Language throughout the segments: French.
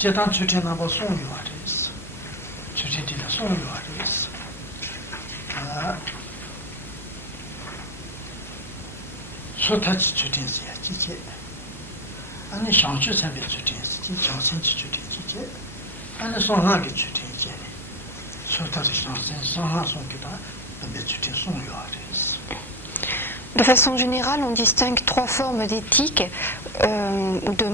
제단 주체나고 송유화です. 주체들이 송유화です. 소타치 주체야 지체. 아니 상주 선배 주체지 정신치 주체지. 아니 송하게 주체지. 소타치 상신 송하 송기다 근데 주체 송유화です. De façon générale, on distingue trois formes d'éthique, ou de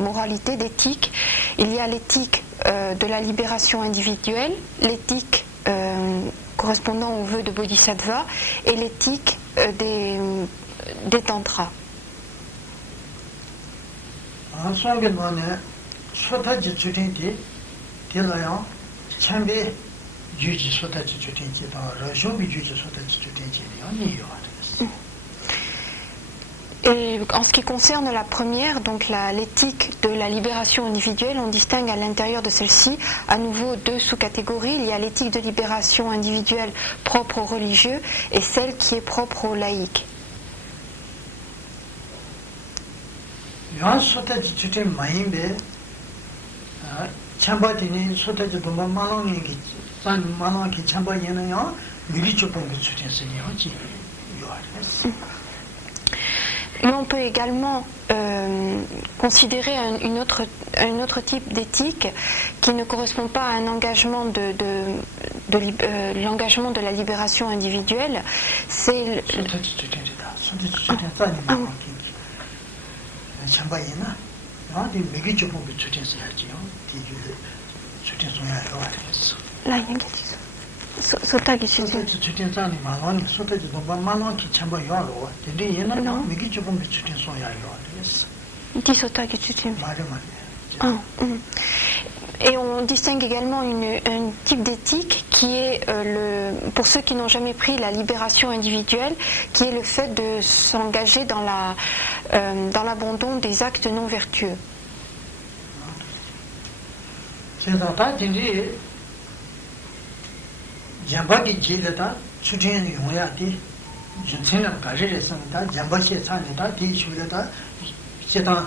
moralité, d'éthique. Il y a l'éthique de la libération individuelle, l'éthique correspondant aux vœux de Bodhisattva et l'éthique des tantras. Et en ce qui concerne la première, donc l'éthique de la libération individuelle, on distingue à l'intérieur de celle-ci à nouveau deux sous-catégories. Il y a l'éthique de libération individuelle propre aux religieux et celle qui est propre aux laïcs. Mais on peut également considérer un autre type d'éthique qui ne correspond pas à un engagement l'engagement de la libération individuelle. C'est là, il y a une question. Et on distingue également un type d'éthique qui est, pour ceux qui n'ont jamais pris la libération individuelle, qui est le fait de s'engager dans l'abandon des actes non vertueux. jamba기 지르다 추진 용야디 진행을 가지랬습니다. jamba시 산에다 뒤출다 세다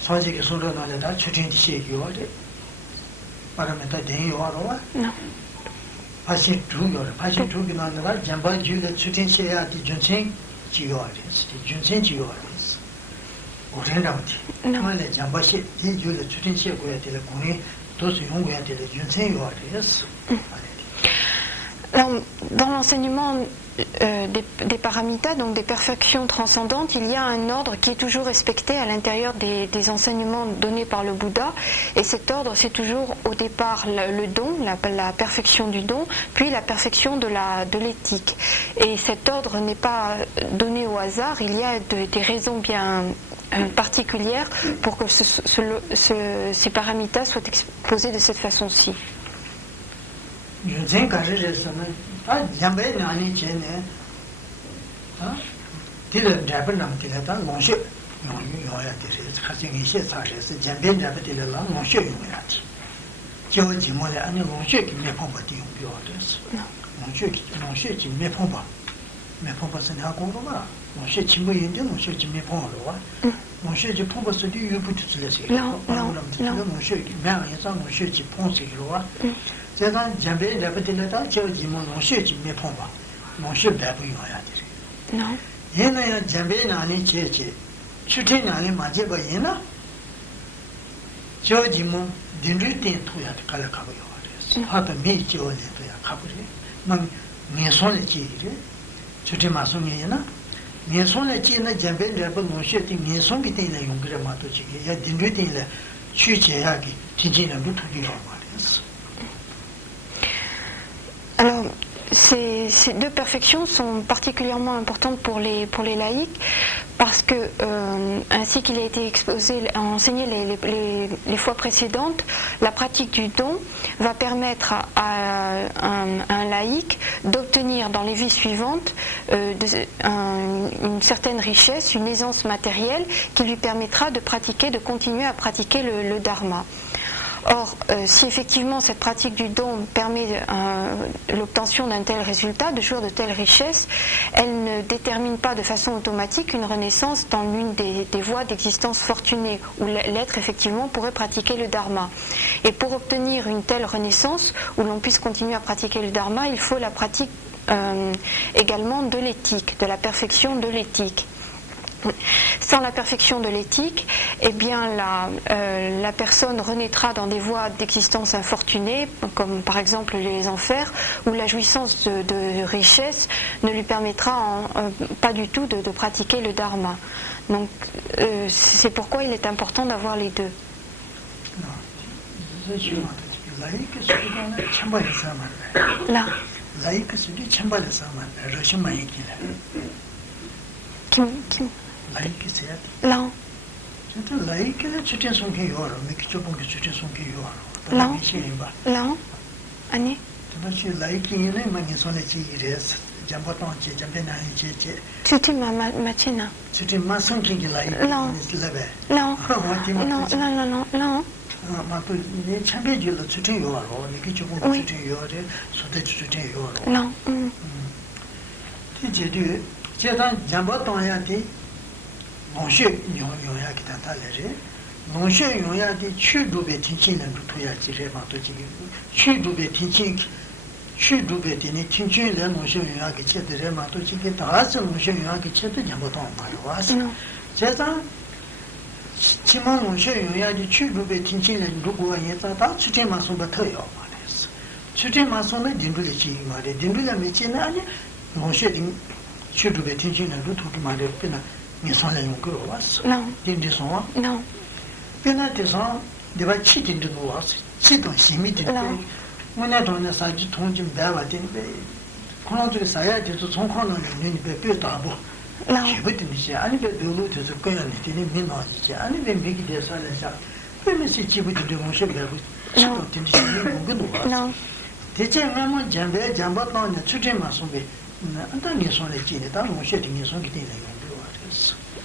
소지게 소로나다 추진 시기요데 바람에다 대요하러와 다시 두기나다 jam바지의 추진 시야디 준생 지요하리스 준생 지요하리스 오랜라우티 말에 jam바시 뒤줄의 추진 시고야 될 공이 도스 용고야 될 준생 요하리스 Alors, dans l'enseignement des paramitas, donc des perfections transcendantes, il y a un ordre qui est toujours respecté à l'intérieur des enseignements donnés par le Bouddha. Et cet ordre, c'est toujours au départ le don, la perfection du don, puis la perfection de l'éthique. Et cet ordre n'est pas donné au hasard, il y a des raisons bien particulières pour que ces paramitas soient exposés de cette façon-ci. 윤생 가르쳤으면 다 잠배 아니 전에 딜은 잡을 남기다 몽시 용야 되지 가정이 시사해서 잠배 잡을라 몽시 용야지 저지 뭐래 아니 몽시 김에 pompa 용비어서 몽시 김에 pompa 하고로 봐 몽시 친구 인정 몽시 김에 pompa 몽시 지 pompa 유부트스레시 몽시 매양에서 몽시 지 pompa 제가 잠배 잡을때다 저지 뭐 몽시지 몇 폰봐 몽시 배부 요야 돼. 얘는 잠배는 아니 제제 추tin 아니 맞아봐 얘나 저지 뭐 딘르tin 토야 칼 가고 요야. 하다 미지오네 토야 가버리. 만 미손에 지리 추tin 마송이 얘나 미손에 지는 잠배 잡은 몽시지 미손이 되는 용그래 마도 지게 야 딘르tin에 취제하기 진진은 루트기로 말했어. Alors, ces deux perfections sont particulièrement importantes pour les laïcs parce que, ainsi qu'il a été enseigné les fois précédentes, la pratique du don va permettre à un laïc d'obtenir dans les vies suivantes une certaine richesse, une aisance matérielle qui lui permettra de continuer à pratiquer le dharma. Or, si effectivement cette pratique du don permet l'obtention d'un tel résultat, de jouir de telles richesses, elle ne détermine pas de façon automatique une renaissance dans l'une des voies d'existence fortunée, où l'être effectivement pourrait pratiquer le dharma. Et pour obtenir une telle renaissance, où l'on puisse continuer à pratiquer le dharma, il faut la pratique également de l'éthique, de la perfection de l'éthique. Sans la perfection de l'éthique, eh bien la personne renaîtra dans des voies d'existence infortunées, comme par exemple les enfers, où la jouissance de richesse ne lui permettra pas du tout de pratiquer le dharma. Donc c'est pourquoi il est important d'avoir les deux. Là. Là. Là. Année. C'était ma machine. C'était ma son qui là. Non. Non. Non. Non. Non. Non.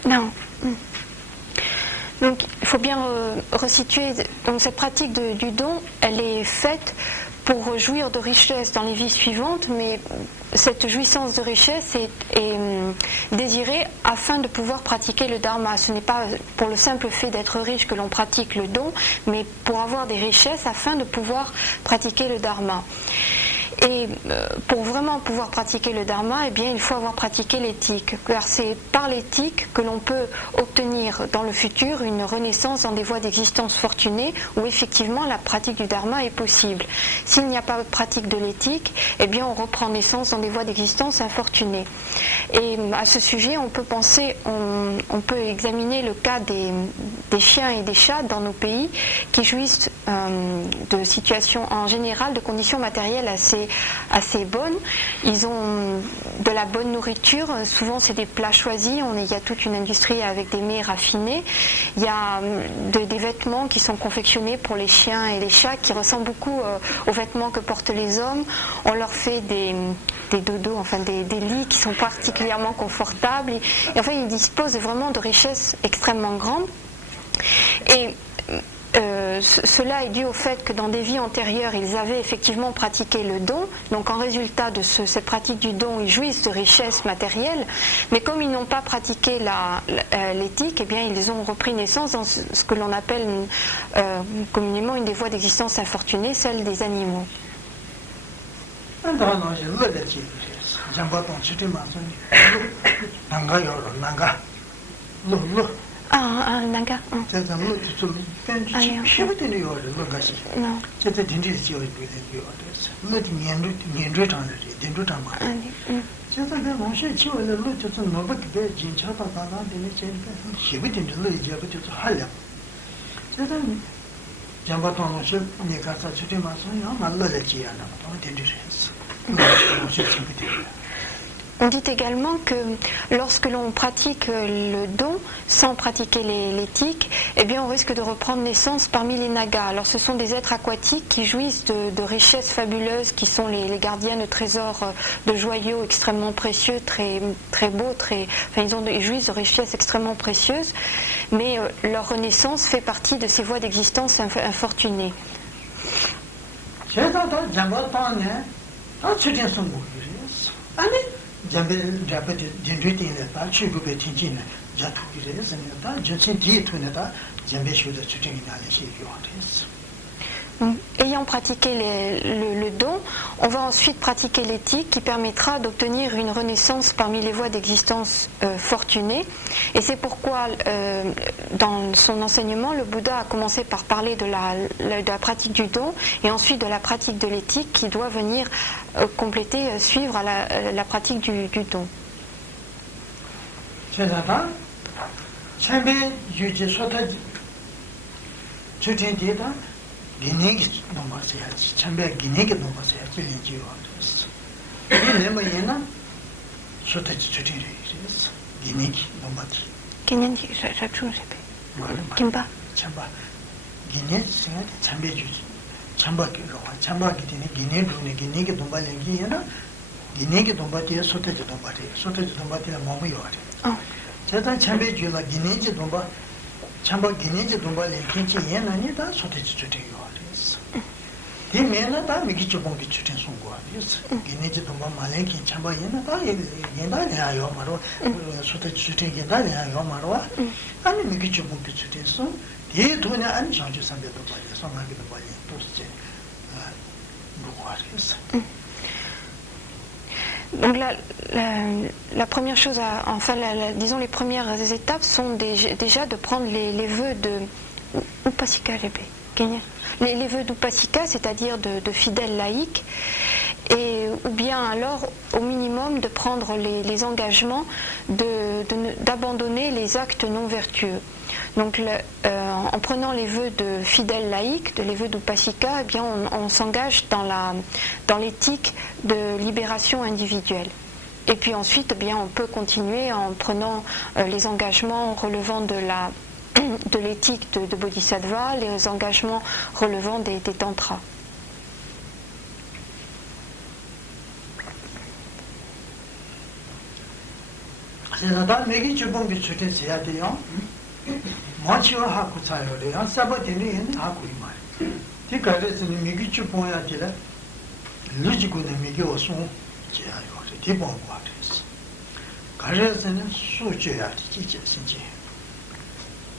Non. Donc il faut bien resituer. Donc cette pratique du don, elle est faite pour jouir de richesse dans les vies suivantes, mais cette jouissance de richesse est désirée afin de pouvoir pratiquer le dharma. Ce n'est pas pour le simple fait d'être riche que l'on pratique le don, mais pour avoir des richesses afin de pouvoir pratiquer le dharma. Et pour vraiment pouvoir pratiquer le dharma, eh bien, il faut avoir pratiqué l'éthique, car c'est par l'éthique que l'on peut obtenir dans le futur une renaissance dans des voies d'existence fortunées où effectivement la pratique du dharma est possible. S'il n'y a pas de pratique de l'éthique, eh bien, on reprend naissance dans des voies d'existence infortunées. Et à ce sujet, on peut penser, on peut examiner le cas des chiens et des chats dans nos pays qui jouissent de situations en général, de conditions matérielles assez bonnes. Ils ont de la bonne nourriture, souvent c'est des plats choisis, il y a toute une industrie avec des mets raffinés, il y a des vêtements qui sont confectionnés pour les chiens et les chats qui ressemblent beaucoup aux vêtements que portent les hommes. On leur fait des dodos, enfin des lits qui sont particulièrement confortables et enfin ils disposent vraiment de richesses extrêmement grandes. Et cela est dû au fait que dans des vies antérieures, ils avaient effectivement pratiqué le don. Donc en résultat de cette pratique du don, ils jouissent de richesses matérielles. Mais comme ils n'ont pas pratiqué l'éthique, eh bien, ils ont repris naissance dans ce que l'on appelle communément une des voies d'existence infortunée, celle des animaux. Nanga. On dit également que lorsque l'on pratique le don sans pratiquer l'éthique, eh bien on risque de reprendre naissance parmi les nagas. Alors ce sont des êtres aquatiques qui jouissent de richesses fabuleuses, qui sont les gardiens de trésors, de joyaux extrêmement précieux, très, très beaux, ils jouissent de richesses extrêmement précieuses. mais leur renaissance fait partie de ces voies d'existence infortunées. Donc, ayant pratiqué le don, on va ensuite pratiquer l'éthique qui permettra d'obtenir une renaissance parmi les voies d'existence fortunées. Et c'est pourquoi, dans son enseignement, le Bouddha a commencé par parler de la pratique du don et ensuite de la pratique de l'éthique qui doit venir compléter, suivre la pratique du don. Guinegi nomba seyaji, chambe Guinegi nomba seyaji linji waris. Lema yena sotaji chutiri iris. Guinegi nomba ti. Guinegi sa chunsepe. Kimba. Chamba. Guinegi seyaji chambe juji. Chamba kirowa. Chamba kitini Guinegi dune Guinegi nomba lingi yena. Guinegi nomba ti sotaji nomba ti. Sotaji nomba ti mamu yawari. Cheta chambe jula Guinegi nomba chamba Guinegi nomba lingi yena ni da sotaji chutiri 이 메나다 미기치 봉기 추천 송고아 있어. 기내지 동반 말랭기 참바 얘나다 얘나냐 말로 소태 추천이 얘나냐 말로 아니 미기치 봉기 추천서 이 돈이 안 장주 상대도 봐요. 성하기도 봐요. 또 이제 뭐하겠어. Donc la première chose, disons les premières étapes sont déjà de prendre les vœux de Upasika les vœux d'Upasika, c'est-à-dire de fidèles laïcs, ou bien alors au minimum de prendre les engagements d'abandonner les actes non vertueux. Donc en prenant les vœux de fidèles laïcs, les vœux d'Upasika, eh bien on s'engage dans l'éthique de libération individuelle. Et puis ensuite, eh bien, on peut continuer en prenant les engagements relevant de l'éthique de Bodhisattva, les engagements relevant des tantras.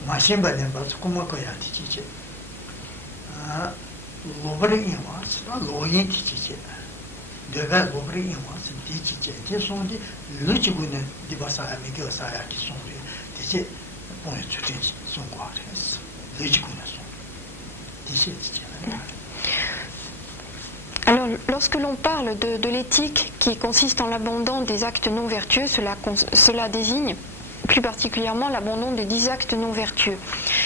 마신바 렘바스 고마고야 티지지 로버링 와스 로인 티지지 내가 로버링 와스 티지지 제송디 루지고는 디바사 아미교사야 기송리 티지 오늘 주든지 송과레스 루지고는 송 티지지. Alors, lorsque l'on parle de l'éthique qui consiste en l'abandon des actes non vertueux, cela désigne plus particulièrement l'abandon des 10 actes non vertueux.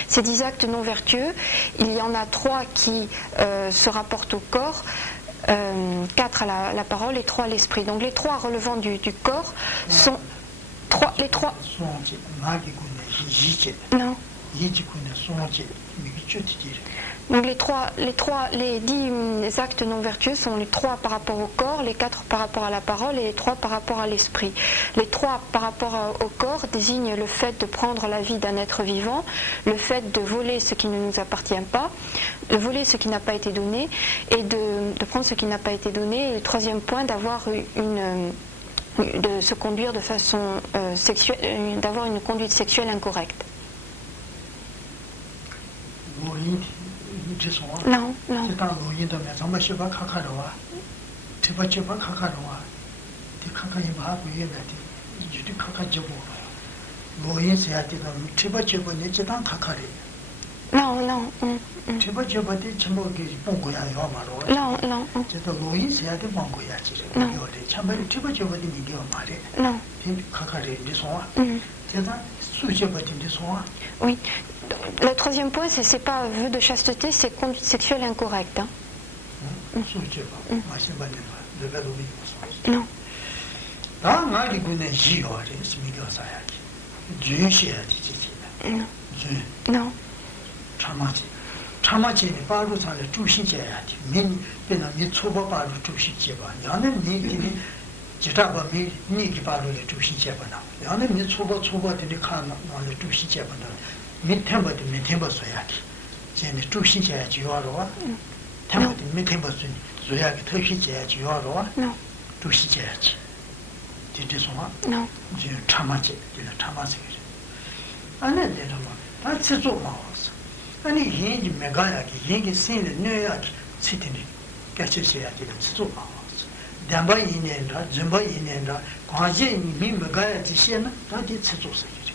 Ces 10 actes non vertueux, il y en a 3 qui se rapportent au corps, 4 à la parole et 3 à l'esprit. Donc les 3 relevant du corps sont... les 3... Non. Donc les 10 actes non vertueux sont les 3 par rapport au corps, les 4 par rapport à la parole et les 3 par rapport à l'esprit. Les 3 par rapport au corps désignent le fait de prendre la vie d'un être vivant, le fait de voler ce qui ne nous appartient pas, de voler ce qui n'a pas été donné et de prendre ce qui n'a pas été donné. Et le troisième point, de se conduire de façon sexuelle, d'avoir une conduite sexuelle incorrecte. Non, non. Non, non. Oui. Le troisième point, c'est pas vœu de chasteté, c'est conduite sexuelle incorrecte. Hein. Non. Non. mi tempo di mi tempo soyaki 제네 주시제 지와로와 tempo di mi tempo soyaki 토시제 지와로와 주시제지 진짜소마 이제 참아지 이제 참아지 안에 되는 다 치조 마워서 아니 얘기 메가야기 얘기 신의 뇌야기 치티니 같이셔야지 치조 마워서 담바 이내라 점바 이내라 과제 미 메가야지 시에나 다디 치조서지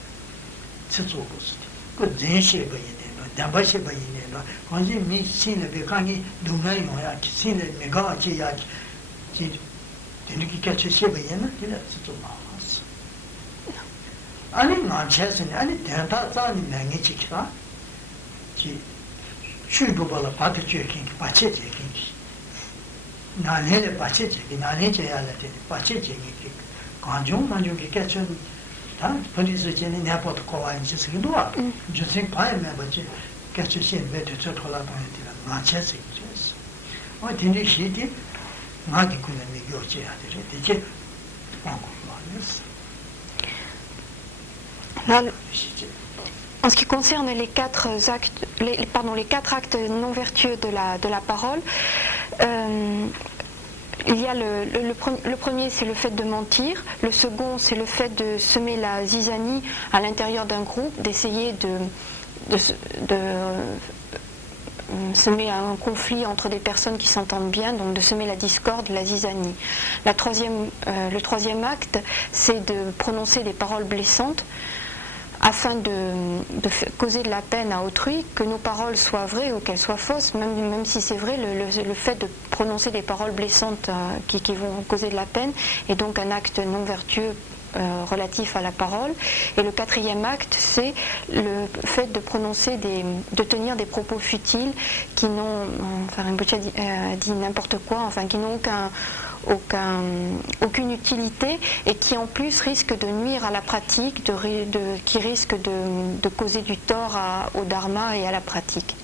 치조고스 그 진시에 이내라 담바시에 이내라 과제 미 신의 베강이 동나요야 신의 메가야지 야기 지 되는 같이 시에나 되는 치조 마워서 아니 나체스니 아니 대다 자니 맹이 지키다 지 슈도발라 바트체킹 바체체킹 나네레 바체체킹 나네체야라데 바체체킹 간종만종게 개천 다 본리스 제네 네포트 코와인지 스기도아 주생 파이메 바체 개천신 베트 저토라바이디라 나체스 이제스 어 딘디 시디 나디 군네 요체야 되게 되게 방고와네스 Là, en ce qui concerne les quatre actes, les quatre actes non vertueux de la parole, il y a le premier, c'est le fait de mentir. Le second, c'est le fait de semer la zizanie à l'intérieur d'un groupe, d'essayer de semer un conflit entre des personnes qui s'entendent bien, donc de semer la discorde, la zizanie. Le troisième acte, c'est de prononcer des paroles blessantes, afin de causer de la peine à autrui, que nos paroles soient vraies ou qu'elles soient fausses, même si c'est vrai, le fait de prononcer des paroles blessantes qui vont causer de la peine est donc un acte non vertueux relatif à la parole. Et le quatrième acte, c'est le fait de prononcer de tenir des propos futiles qui n'ont, enfin Rinpoche dit n'importe quoi, enfin qui n'ont aucune utilité et qui en plus risquent de nuire à la pratique, qui risquent de causer du tort au dharma et à la pratique.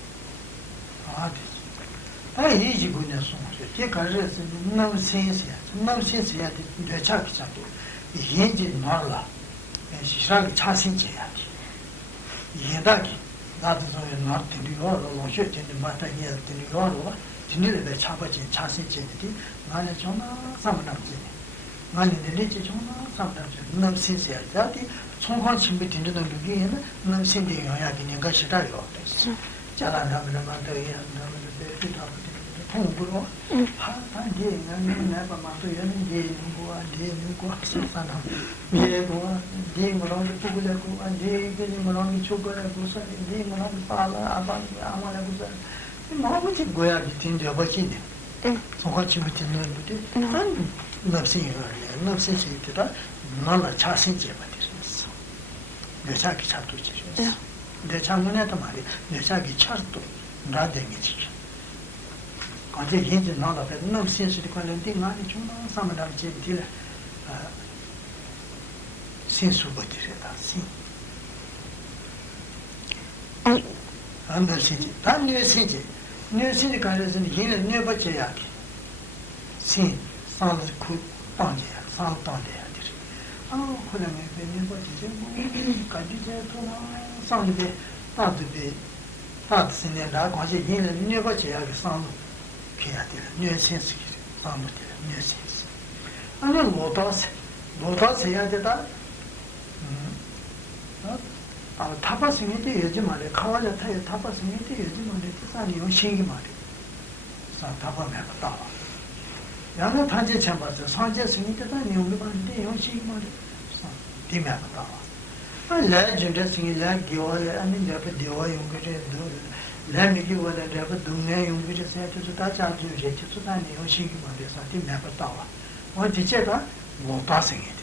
진리를 잡아진 자신제들이 나는 정말 삼남지 나는 내리지 정말 삼남지 너무 신세하다디 총관 친구 듣는 누구에는 너무 신대 영향이 있는 것이라요. 자라나면 만들어야 한다면 통부로 하단지 나는 내가 만들어야는 게 뭐가 되고 항상 미래고 디모랑 부부자고 안디 그리모랑 초거라고 사디 디모랑 파라 아마라고 마음이 고야 기틴데 버치네. 소같이 붙는 것도 안 납세요. 납세시다. 나나 자신제 받으셨어. 내 자기 잡도 지셨어. 내 장문에도 말이 내 자기 차도 나대기지. 근데 이제 나나 배 납세시 관련된 말이 좀 사람들한테 딜 신수 받으셨다. 신. 안 될시지. 단 뇌시지. 뇌신이 가려서는 얘는 뇌버쳐야 돼. 신, 산을 그 빵제야, 산 빵제야 돼. 그러면 뇌버치지. 가지제 도나 산에 따뜻해. 따뜻해 나 가지 얘는 뇌버쳐야 돼. 산을 피해야 돼. 뇌신스 산을 돼. 뇌신스. 아니 로다스 해야 되다. 타파스미데 요지 말에 카와자 타에 타파스미데 요지 말에 사니 용신이 말에 사 타파메 갔다 야나 단지 참바서 산제 스미데다 니용이 반데 용신이 말에 사 디메 갔다 아 레전드 싱이 라 기와에 아니 데베 디와 용게데 레미기 와데 데베 동네 용게데 세트도 다 자주 제트도 다 용신이 말에 사 디메 갔다 와 디제다 뭐 파싱이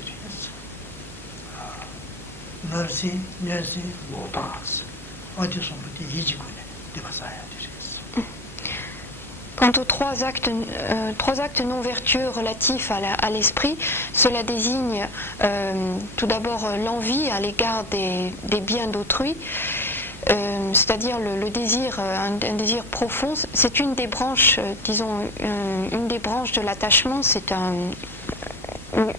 Merci, l'audace. Quant aux trois actes non vertueux relatifs à l'esprit, cela désigne tout d'abord l'envie à l'égard des biens d'autrui, c'est-à-dire le désir, un désir profond. C'est une des branches, disons, une des branches de l'attachement. C'est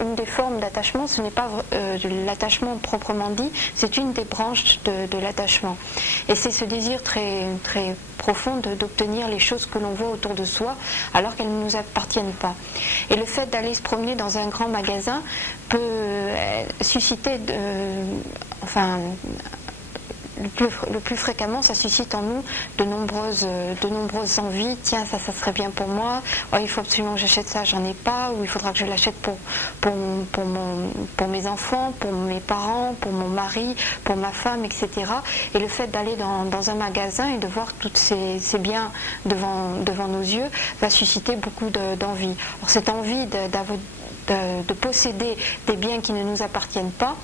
une des formes d'attachement, ce n'est pas l'attachement proprement dit, c'est une des branches de l'attachement. Et c'est ce désir très, très profond d'obtenir les choses que l'on voit autour de soi alors qu'elles ne nous appartiennent pas. Et le fait d'aller se promener dans un grand magasin peut susciter, le plus fréquemment, ça suscite en nous de nombreuses envies. Tiens, ça serait bien pour moi. Oh, il faut absolument que j'achète ça, j'en ai pas. Ou il faudra que je l'achète pour mes enfants, pour mes parents, pour mon mari, pour ma femme, etc. Et le fait d'aller dans un magasin et de voir tous ces biens devant nos yeux va susciter beaucoup d'envie. Alors cette envie de posséder des biens qui ne nous appartiennent pas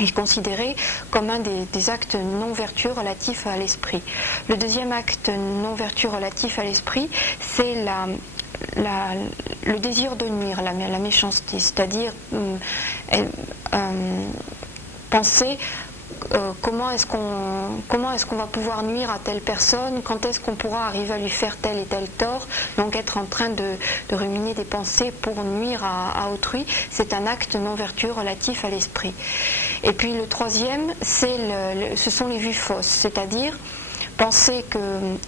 est considéré comme un des actes non vertueux relatifs à l'esprit. Le deuxième acte non vertueux relatif à l'esprit, c'est le désir de nuire, la méchanceté, c'est-à-dire penser comment est-ce qu'on va pouvoir nuire à telle personne, quand est-ce qu'on pourra arriver à lui faire tel et tel tort, donc être en train de ruminer des pensées pour nuire à autrui, c'est un acte non vertueux relatif à l'esprit. Et puis le troisième, ce sont les vues fausses, c'est-à-dire penser que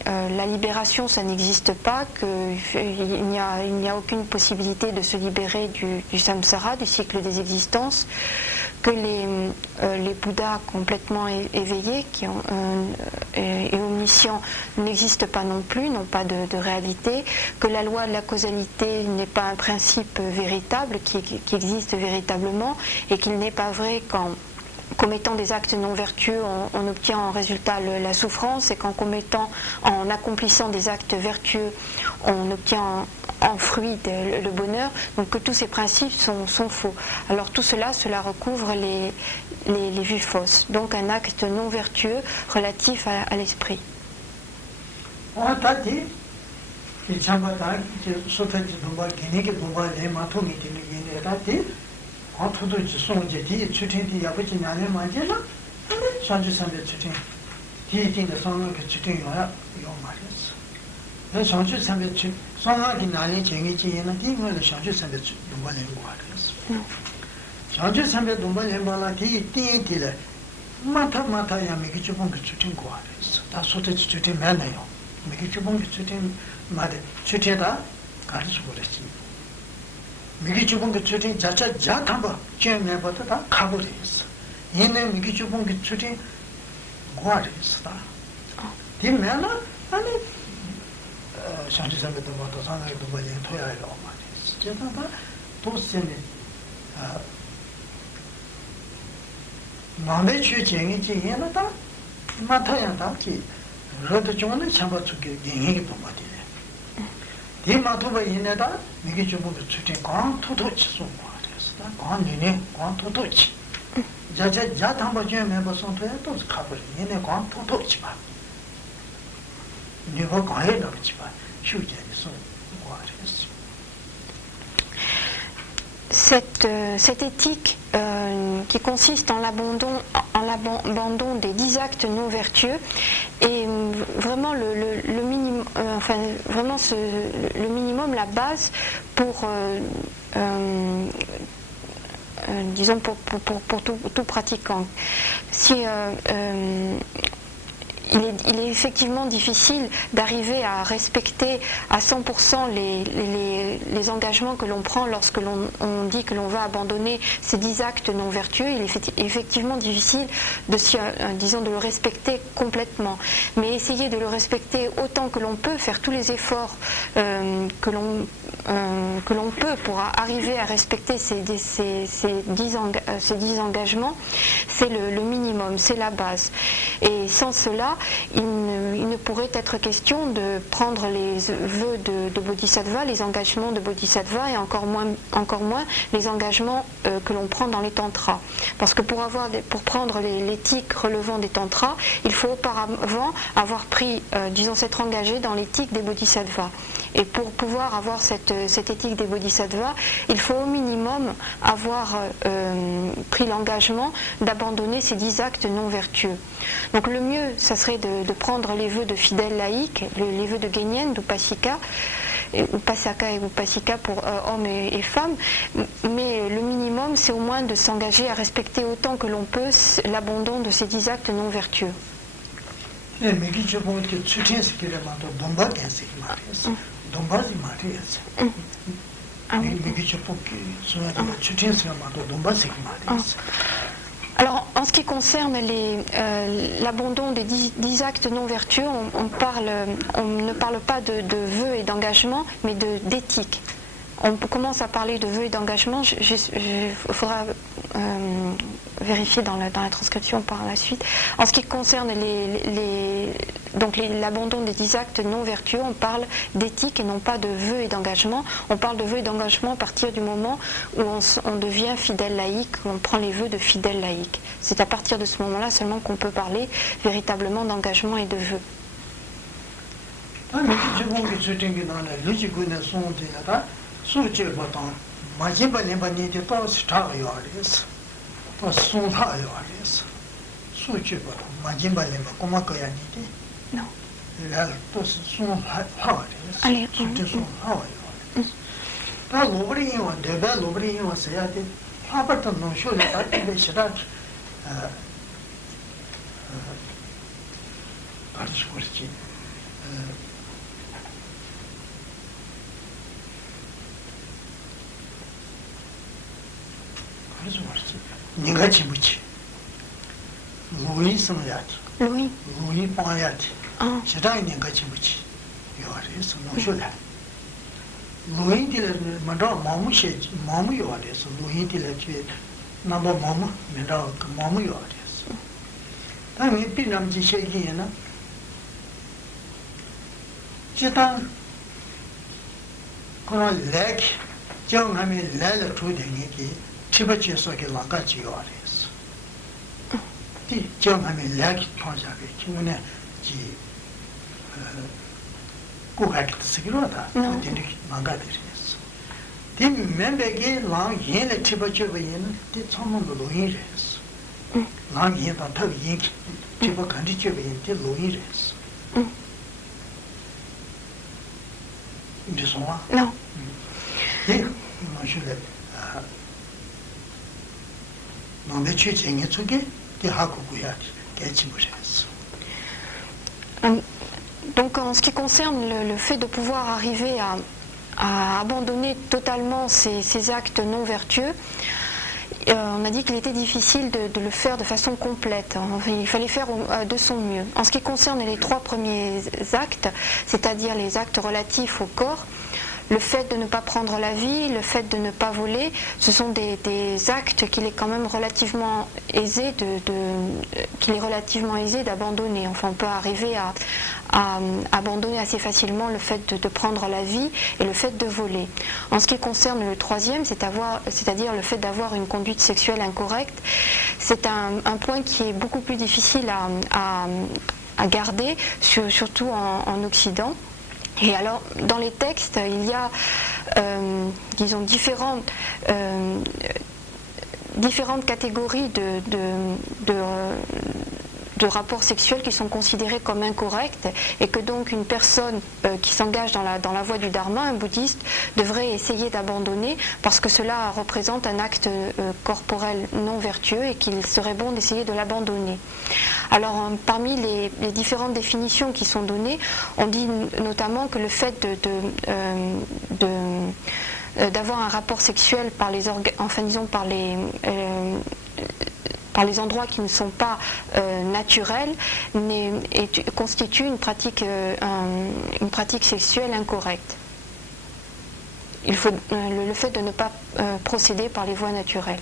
la libération, ça n'existe pas, qu'il n'y a aucune possibilité de se libérer du samsara, du cycle des existences, que les Bouddhas complètement éveillés et omniscients n'existent pas non plus, n'ont pas de réalité, que la loi de la causalité n'est pas un principe véritable qui existe véritablement et qu'il n'est pas vrai qu'en commettant des actes non vertueux, on obtient en résultat la souffrance, et en accomplissant des actes vertueux, on obtient en fruit le bonheur. Donc que tous ces principes sont faux. Alors tout cela recouvre les vues fausses. Donc un acte non vertueux relatif à l'esprit. 어토도 송제디 추팅디 야부지 나네 만제나 산주 산베 추팅 디딩의 성능 그 추팅이야 요 말이었어. 내 산주 산베 추 성능이 나네 정의지에는 디물의 산주 산베 추 동반된 거 같았어. 산주 산베 동반된 거라 디디디래 마타 야미기 주본 그 추팅 거 같았어. 다 소대 추팅 매네요. 미기 주본 그 추팅 마데 추팅다 가르쳐 버렸지. 미기 주본 그 추팅 자자 자탐바 쩨내버다 다 가버렸어. 얘네 미기 주본 그 추팅 뭐하랬어. 디면은 아니 산지선배도 뭐도 상하게도 뭐에 토야요 말이지. 제가 도스네 남의 주쟁이지 얘네다 마타야 다지. 로도 중에 참바 주게 얘기 좀 받이네. 디마토바 얘네다 미기 주본 그 추팅 광 토토치 송 말이었어. 광이네 광 토토치. 자자 자탐바 쩨내버 손토야 또 가버리. 얘네 광 토토치 봐. niveau quand elle a petit pas cette éthique qui consiste en l'abandon des 10 actes non vertueux est vraiment le minimum, le minimum, la base pour disons pour tout pratiquant. Si il est effectivement difficile d'arriver à respecter à 100% les engagements que l'on prend lorsque l'on dit que l'on va abandonner ces 10 actes non vertueux. Il est effectivement difficile de le respecter complètement. Mais essayer de le respecter autant que l'on peut, faire tous les efforts que l'on peut pour arriver à respecter ces 10 engagements, c'est le minimum, c'est la base. Et sans cela, il ne pourrait être question de prendre les vœux de Bodhisattva, les engagements de Bodhisattva, et encore moins les engagements que l'on prend dans les tantras. Parce que pour prendre l'éthique relevant des tantras, il faut auparavant avoir pris, s'être engagé dans l'éthique des Bodhisattvas. Et pour pouvoir avoir cette éthique des Bodhisattvas, il faut au minimum avoir pris l'engagement d'abandonner ces 10 actes non vertueux. Donc le mieux, ça serait de prendre les vœux de fidèles laïcs, les vœux de Genyen, d'Upasika, upasaka et upasika pour hommes et femmes, mais le minimum c'est au moins de s'engager à respecter autant que l'on peut l'abandon de ces 10 actes non vertueux. Alors, en ce qui concerne l'abandon des 10 actes non vertueux, on ne parle pas de vœux et d'engagement, mais d'éthique. On commence à parler de vœux et d'engagement, il faudra vérifier dans la transcription par la suite. En ce qui concerne l'abandon des 10 actes non vertueux, on parle d'éthique et non pas de vœux et d'engagement. On parle de vœux et d'engagement à partir du moment où on devient fidèle laïque, on prend les vœux de fidèle laïque. C'est à partir de ce moment-là seulement qu'on peut parler véritablement d'engagement et de vœux. Non. Allez, Louis. Non. Donc en ce qui concerne le fait de pouvoir arriver à abandonner totalement ces actes non vertueux, on a dit qu'il était difficile de le faire de façon complète. Il fallait faire de son mieux. En ce qui concerne les 3 premiers actes, c'est-à-dire les actes relatifs au corps, le fait de ne pas prendre la vie, le fait de ne pas voler, ce sont des actes qu'il est quand même relativement aisé d'abandonner. Enfin, on peut arriver à abandonner assez facilement le fait de prendre la vie et le fait de voler. En ce qui concerne le 3e, c'est-à-dire le fait d'avoir une conduite sexuelle incorrecte, c'est un point qui est beaucoup plus difficile à garder, surtout en Occident. Et alors, dans les textes, il y a, disons, différentes catégories de rapports sexuels qui sont considérés comme incorrects et que donc une personne qui s'engage dans la voie du dharma, un bouddhiste, devrait essayer d'abandonner parce que cela représente un acte corporel non vertueux et qu'il serait bon d'essayer de l'abandonner. Alors parmi les différentes définitions qui sont données, on dit notamment que le fait d'avoir un rapport sexuel par les endroits qui ne sont pas naturels constitue une pratique sexuelle incorrecte. Il faut le fait de ne pas procéder par les voies naturelles.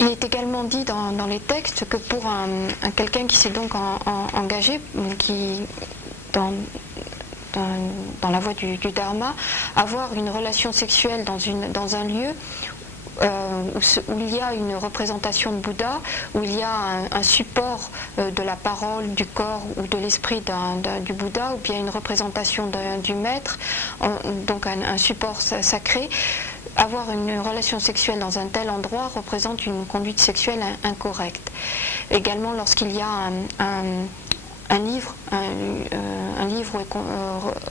Il est également dit dans les textes que pour quelqu'un qui s'est donc engagé, dans la voie du dharma, avoir une relation sexuelle dans un lieu où il y a une représentation de Bouddha, où il y a un support de la parole, du corps ou de l'esprit du Bouddha, ou bien une représentation du maître, donc un support sacré, avoir une relation sexuelle dans un tel endroit représente une conduite sexuelle incorrecte. Également, lorsqu'il y a un livre où est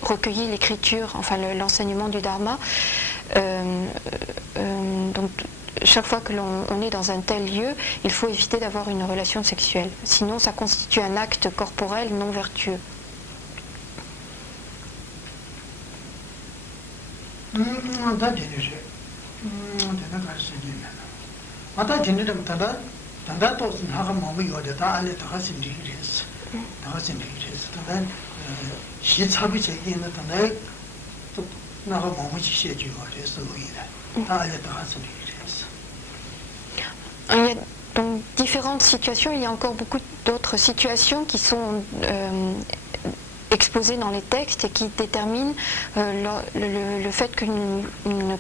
recueilli l'écriture, enfin l'enseignement du Dharma, donc chaque fois que l'on est dans un tel lieu, il faut éviter d'avoir une relation sexuelle. Sinon, ça constitue un acte corporel non vertueux. Il y a donc différentes situations, il y a encore beaucoup d'autres situations qui sont exposées dans les textes et qui déterminent le fait qu'une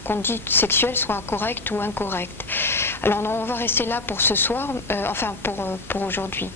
conduite sexuelle soit correcte ou incorrecte. Alors on va rester là pour ce soir, enfin pour aujourd'hui.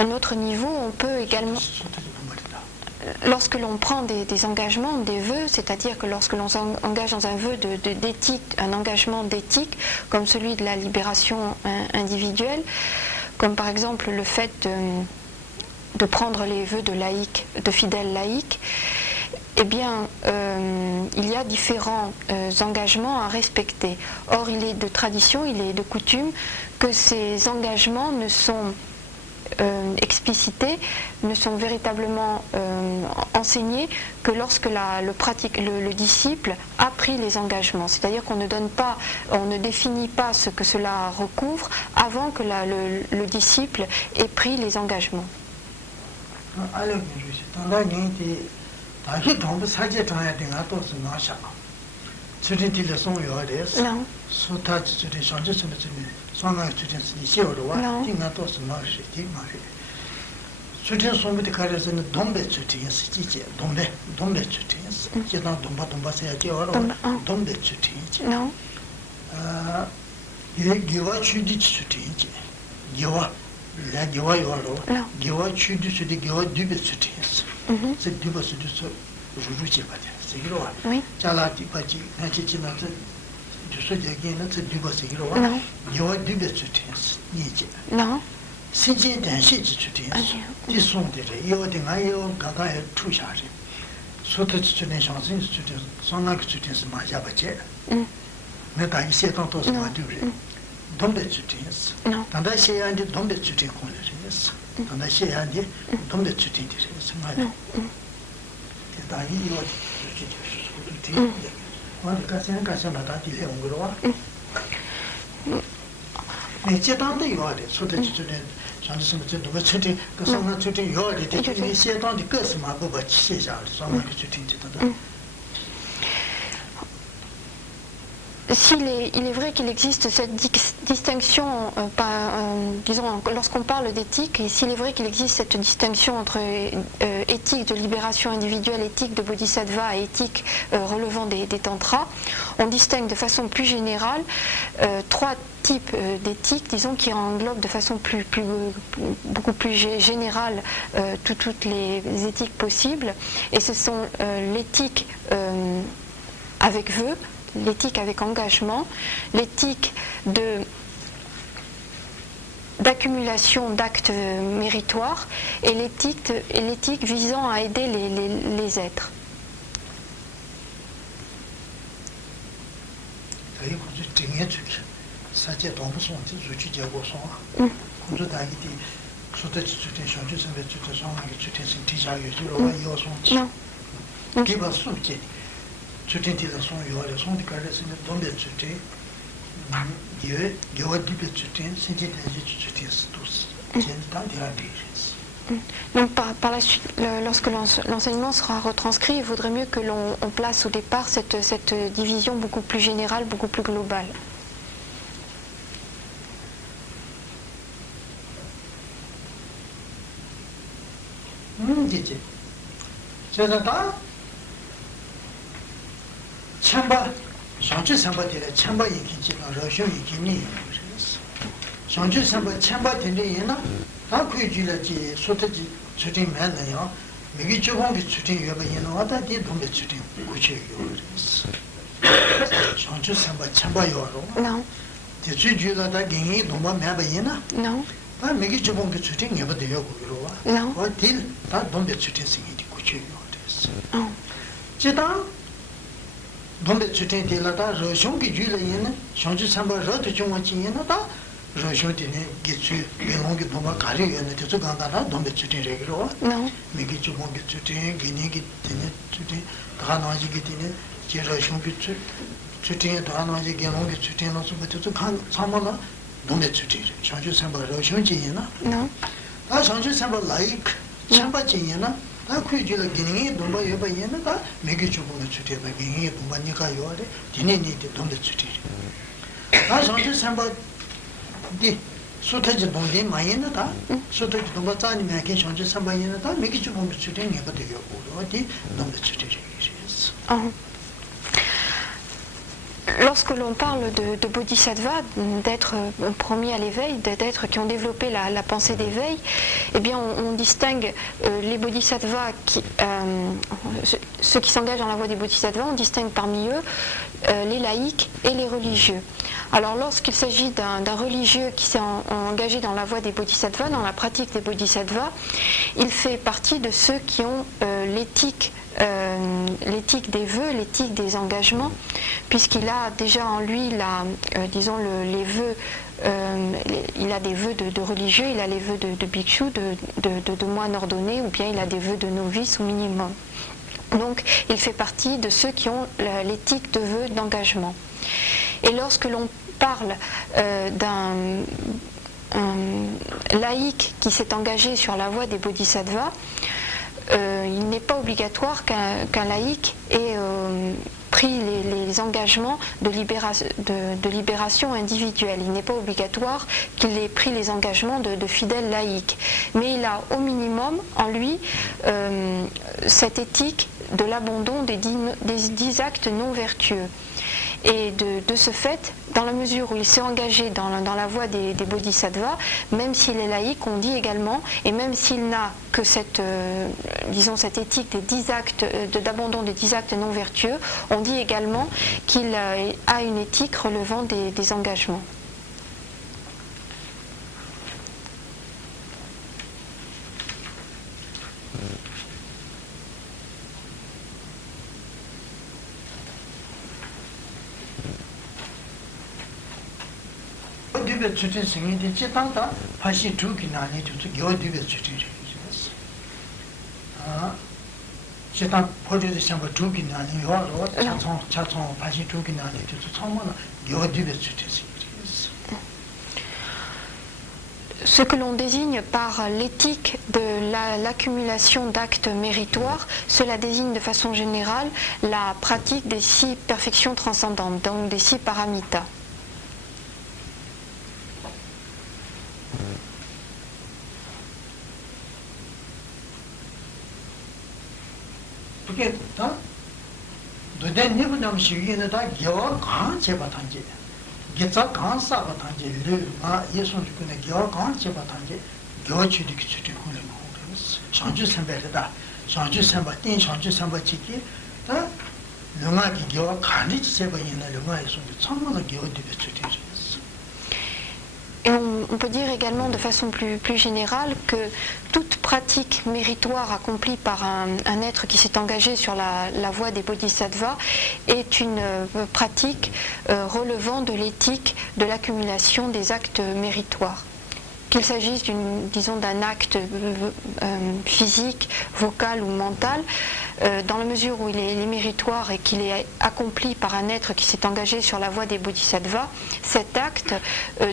Un autre niveau, on peut également, lorsque l'on prend des engagements, des vœux, c'est-à-dire que lorsque l'on s'engage dans un vœu d'éthique, un engagement d'éthique, comme celui de la libération individuelle, comme par exemple le fait de prendre les vœux de fidèles laïcs, eh bien, il y a différents engagements à respecter. Or, il est de tradition, il est de coutume que ces engagements ne sont explicités, ne sont véritablement enseignés que lorsque le disciple a pris les engagements. C'est-à-dire qu'on ne définit pas ce que cela recouvre avant que le disciple ait pris les engagements. Non. Il est vrai qu'il existe cette distinction, disons, lorsqu'on parle d'éthique, et s'il est vrai qu'il existe cette distinction entre éthique de libération individuelle, éthique de bodhisattva et éthique relevant des tantras, on distingue de façon plus générale trois types d'éthique, disons, qui englobent de façon beaucoup plus générale toutes les éthiques possibles, et ce sont l'éthique avec vœu, l'éthique avec engagement, l'éthique d'accumulation d'actes méritoires et l'éthique visant à aider les êtres. Donc par la suite, lorsque l'enseignement sera retranscrit, il vaudrait mieux que l'on place au départ cette division beaucoup plus générale, beaucoup plus globale. Non. Lorsque l'on parle de bodhisattva, d'êtres promis à l'éveil, d'êtres qui ont développé la pensée d'éveil, eh bien on distingue les bodhisattvas, ceux qui s'engagent dans la voie des bodhisattvas, on distingue parmi eux les laïcs et les religieux. Alors lorsqu'il s'agit d'un religieux qui s'est engagé dans la voie des bodhisattvas, dans la pratique des bodhisattvas, il fait partie de ceux qui ont l'éthique des vœux, l'éthique des engagements, puisqu'il a déjà en lui les vœux, il a des vœux de religieux, il a les vœux de bhikshu, de moines ordonnés, ou bien il a des vœux de novice au minimum. Donc il fait partie de ceux qui ont l'éthique de vœux d'engagement. Et lorsque l'on parle d'un laïc qui s'est engagé sur la voie des bodhisattvas, il n'est pas obligatoire qu'un laïc ait pris les engagements de libération individuelle. Il n'est pas obligatoire qu'il ait pris les engagements de fidèles laïcs. Mais il a au minimum en lui cette éthique de l'abandon des 10 actes non vertueux. Et de ce fait, dans la mesure où il s'est engagé dans la voie des bodhisattvas, même s'il est laïque, on dit également, et même s'il n'a que cette éthique des 10 actes, d'abandon des 10 actes non vertueux, on dit également qu'il a une éthique relevant des engagements. Ce que l'on désigne par l'éthique de l'accumulation d'actes méritoires, cela désigne de façon générale la pratique des 6 perfections transcendantes, donc des 6 paramitas. lunga ki gyo khandi chi seba yina lunga yi songi tsangma da gyo dibe tsuti res. Et on peut dire également de façon plus générale que toute pratique méritoire accomplie par un être qui s'est engagé sur la voie des bodhisattvas est une pratique relevant de l'éthique de l'accumulation des actes méritoires. Qu'il s'agisse d'un acte physique, vocal ou mental, dans la mesure où il est méritoire et qu'il est accompli par un être qui s'est engagé sur la voie des bodhisattvas, cet acte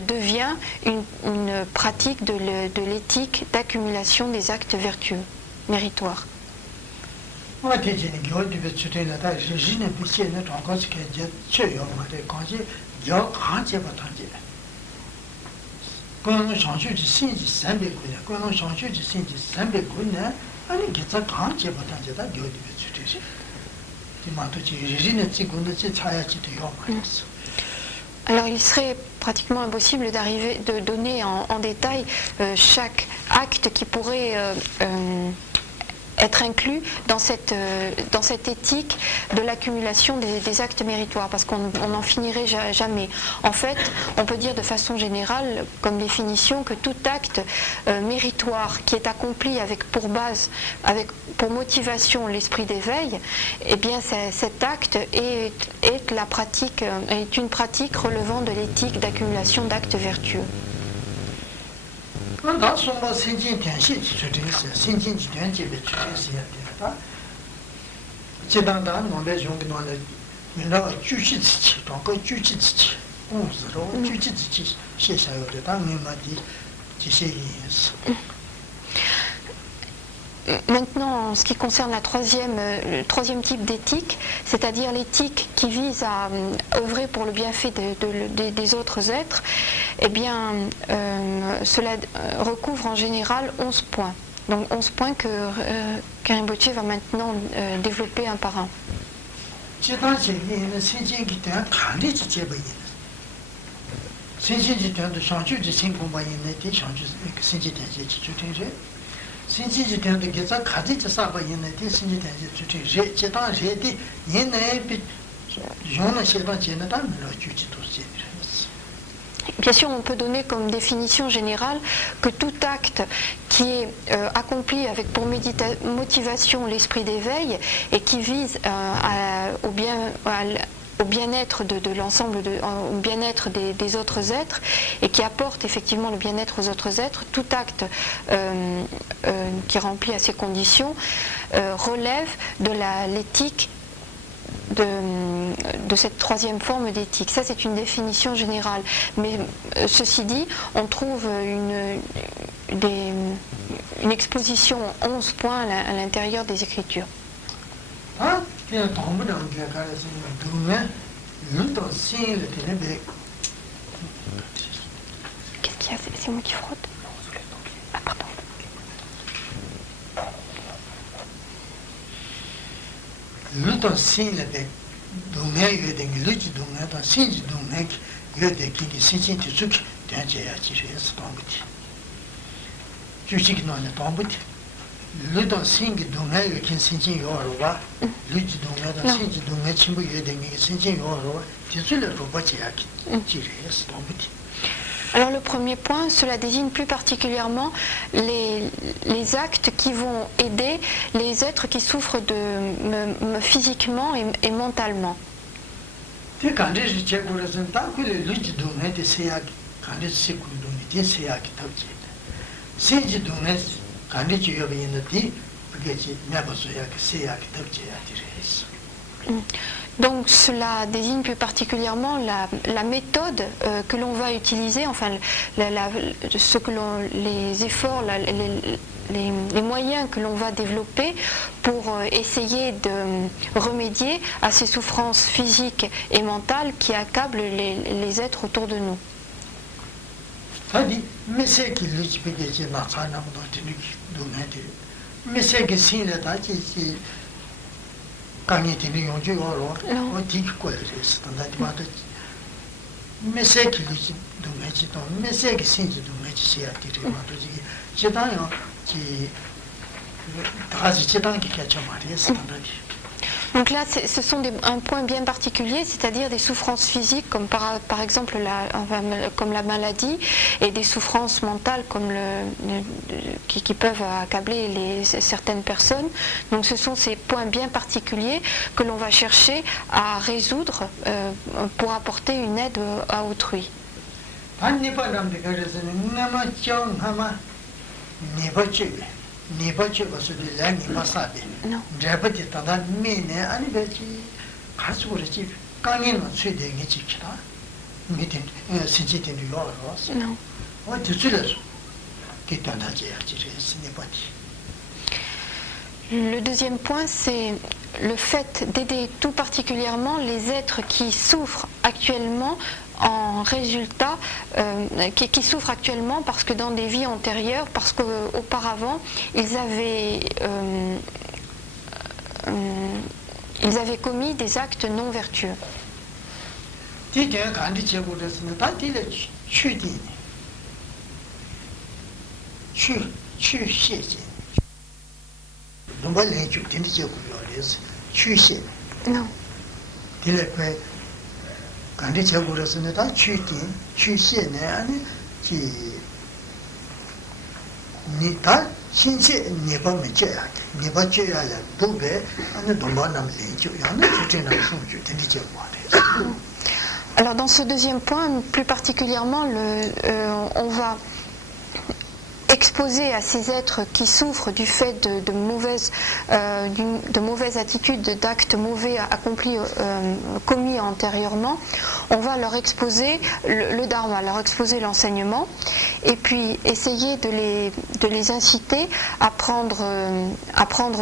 devient une pratique de l'éthique d'accumulation des actes vertueux, méritoires. Alors il serait pratiquement impossible de donner en détail chaque acte qui pourrait être inclus dans cette éthique de l'accumulation des actes méritoires, parce qu'on n'en finirait jamais. En fait, on peut dire de façon générale, comme définition, que tout acte méritoire qui est accompli avec pour base, pour motivation l'esprit d'éveil, eh bien cet acte est une pratique relevant de l'éthique d'accumulation d'actes vertueux. Dans son bas, c'est une tension, c'est une c'est dans nos maisons que nous avons Maintenant, en ce qui concerne le troisième type d'éthique, c'est-à-dire l'éthique qui vise à œuvrer pour le bienfait des autres êtres, eh bien, cela recouvre en général 11 points. Donc 11 points que Rinpoche va maintenant développer un par un. Bien sûr, on peut donner comme définition générale que tout acte qui est accompli avec pour motivation l'esprit d'éveil et qui vise au bien-être de l'ensemble, au bien-être des autres êtres, et qui apporte effectivement le bien-être aux autres êtres, tout acte qui remplit à ces conditions relève de l'éthique de cette troisième forme d'éthique. Ça, c'est une définition générale. Mais ceci dit, on trouve une exposition en 11 points à l'intérieur des Écritures. Qu'est-ce qu'il y a? C'est moi qui frotte. Ah, pardon. Le temps c'est le bec donc il y a des luttes donc dans c'est donc il y a des qui c'est tout ce qui est à tirer c'est tombé tu sais que non est tombé le temps c'est donc il y a qui c'est qui aura lutte donc dans c'est donc chimbu il y a des qui c'est qui aura tu sais le robot qui a tiré c'est tombé. Alors le premier point, cela désigne plus particulièrement les actes qui vont aider les êtres qui souffrent physiquement et mentalement. Donc cela désigne plus particulièrement la méthode que l'on va utiliser, enfin les efforts, les moyens que l'on va développer pour essayer de remédier à ces souffrances physiques et mentales qui accablent les êtres autour de nous. Quand il était mis en jeu, on dit quoi mais c'est qu'il dit mais c'est que c'est du métier à tirer c'est dans qui qui Donc là, ce sont un point bien particulier, c'est-à-dire des souffrances physiques comme par exemple comme la maladie, et des souffrances mentales comme qui peuvent accabler certaines personnes. Donc ce sont ces points bien particuliers que l'on va chercher à résoudre pour apporter une aide à autrui. Le deuxième point, c'est le fait d'aider tout particulièrement les êtres qui souffrent actuellement en résultat, qui souffrent actuellement parce que dans des vies antérieures, parce qu'auparavant, ils avaient commis des actes non vertueux. Non. Alors dans ce deuxième point, plus particulièrement, on va exposer à ces êtres qui souffrent du fait de mauvaises attitudes, d'actes mauvais accomplis, commis antérieurement, on va leur exposer le dharma, leur exposer l'enseignement, et puis essayer de les inciter à prendre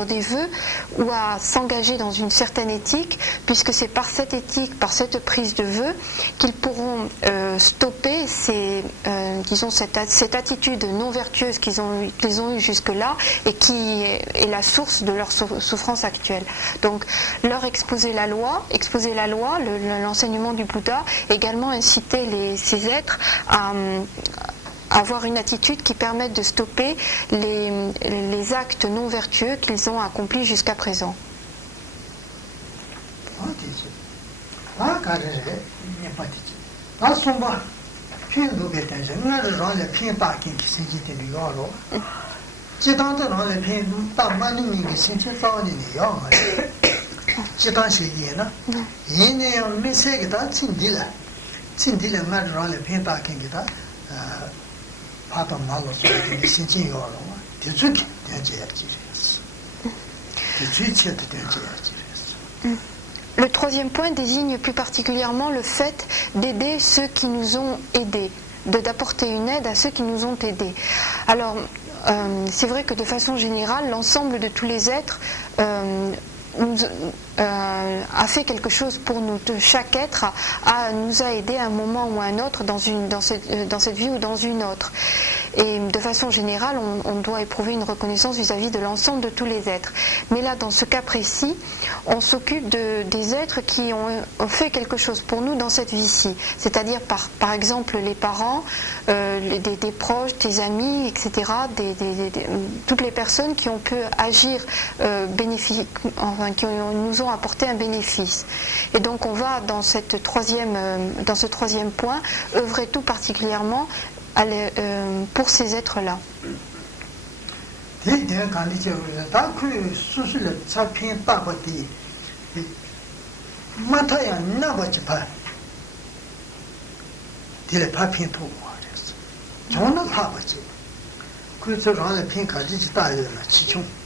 des vœux ou à s'engager dans une certaine éthique, puisque c'est par cette éthique, par cette prise de vœux, qu'ils pourront stopper cette attitude non vertueuse qu'ils ont eue jusque-là et qui est la source de leur souffrance actuelle. Donc leur exposer la loi, l'enseignement du Bouddha, également inciter ces êtres à avoir une attitude qui permette de stopper les actes non vertueux qu'ils ont accomplis jusqu'à présent. Le troisième point désigne plus particulièrement le fait d'aider ceux qui nous ont aidés, d'apporter une aide à ceux qui nous ont aidés. Alors, c'est vrai que de façon générale, l'ensemble de tous les êtres a fait quelque chose pour nous. Chaque être nous a aidés à un moment ou à un autre dans cette vie ou dans une autre. Et de façon générale, on doit éprouver une reconnaissance vis-à-vis de l'ensemble de tous les êtres. Mais là, dans ce cas précis, on s'occupe des êtres qui ont fait quelque chose pour nous dans cette vie-ci. C'est-à-dire, par exemple, les parents, des proches, des amis, etc., toutes les personnes qui ont pu agir qui nous ont apporté un bénéfice. Et donc, on va, dans ce troisième point, œuvrer tout particulièrement pour ces êtres-là.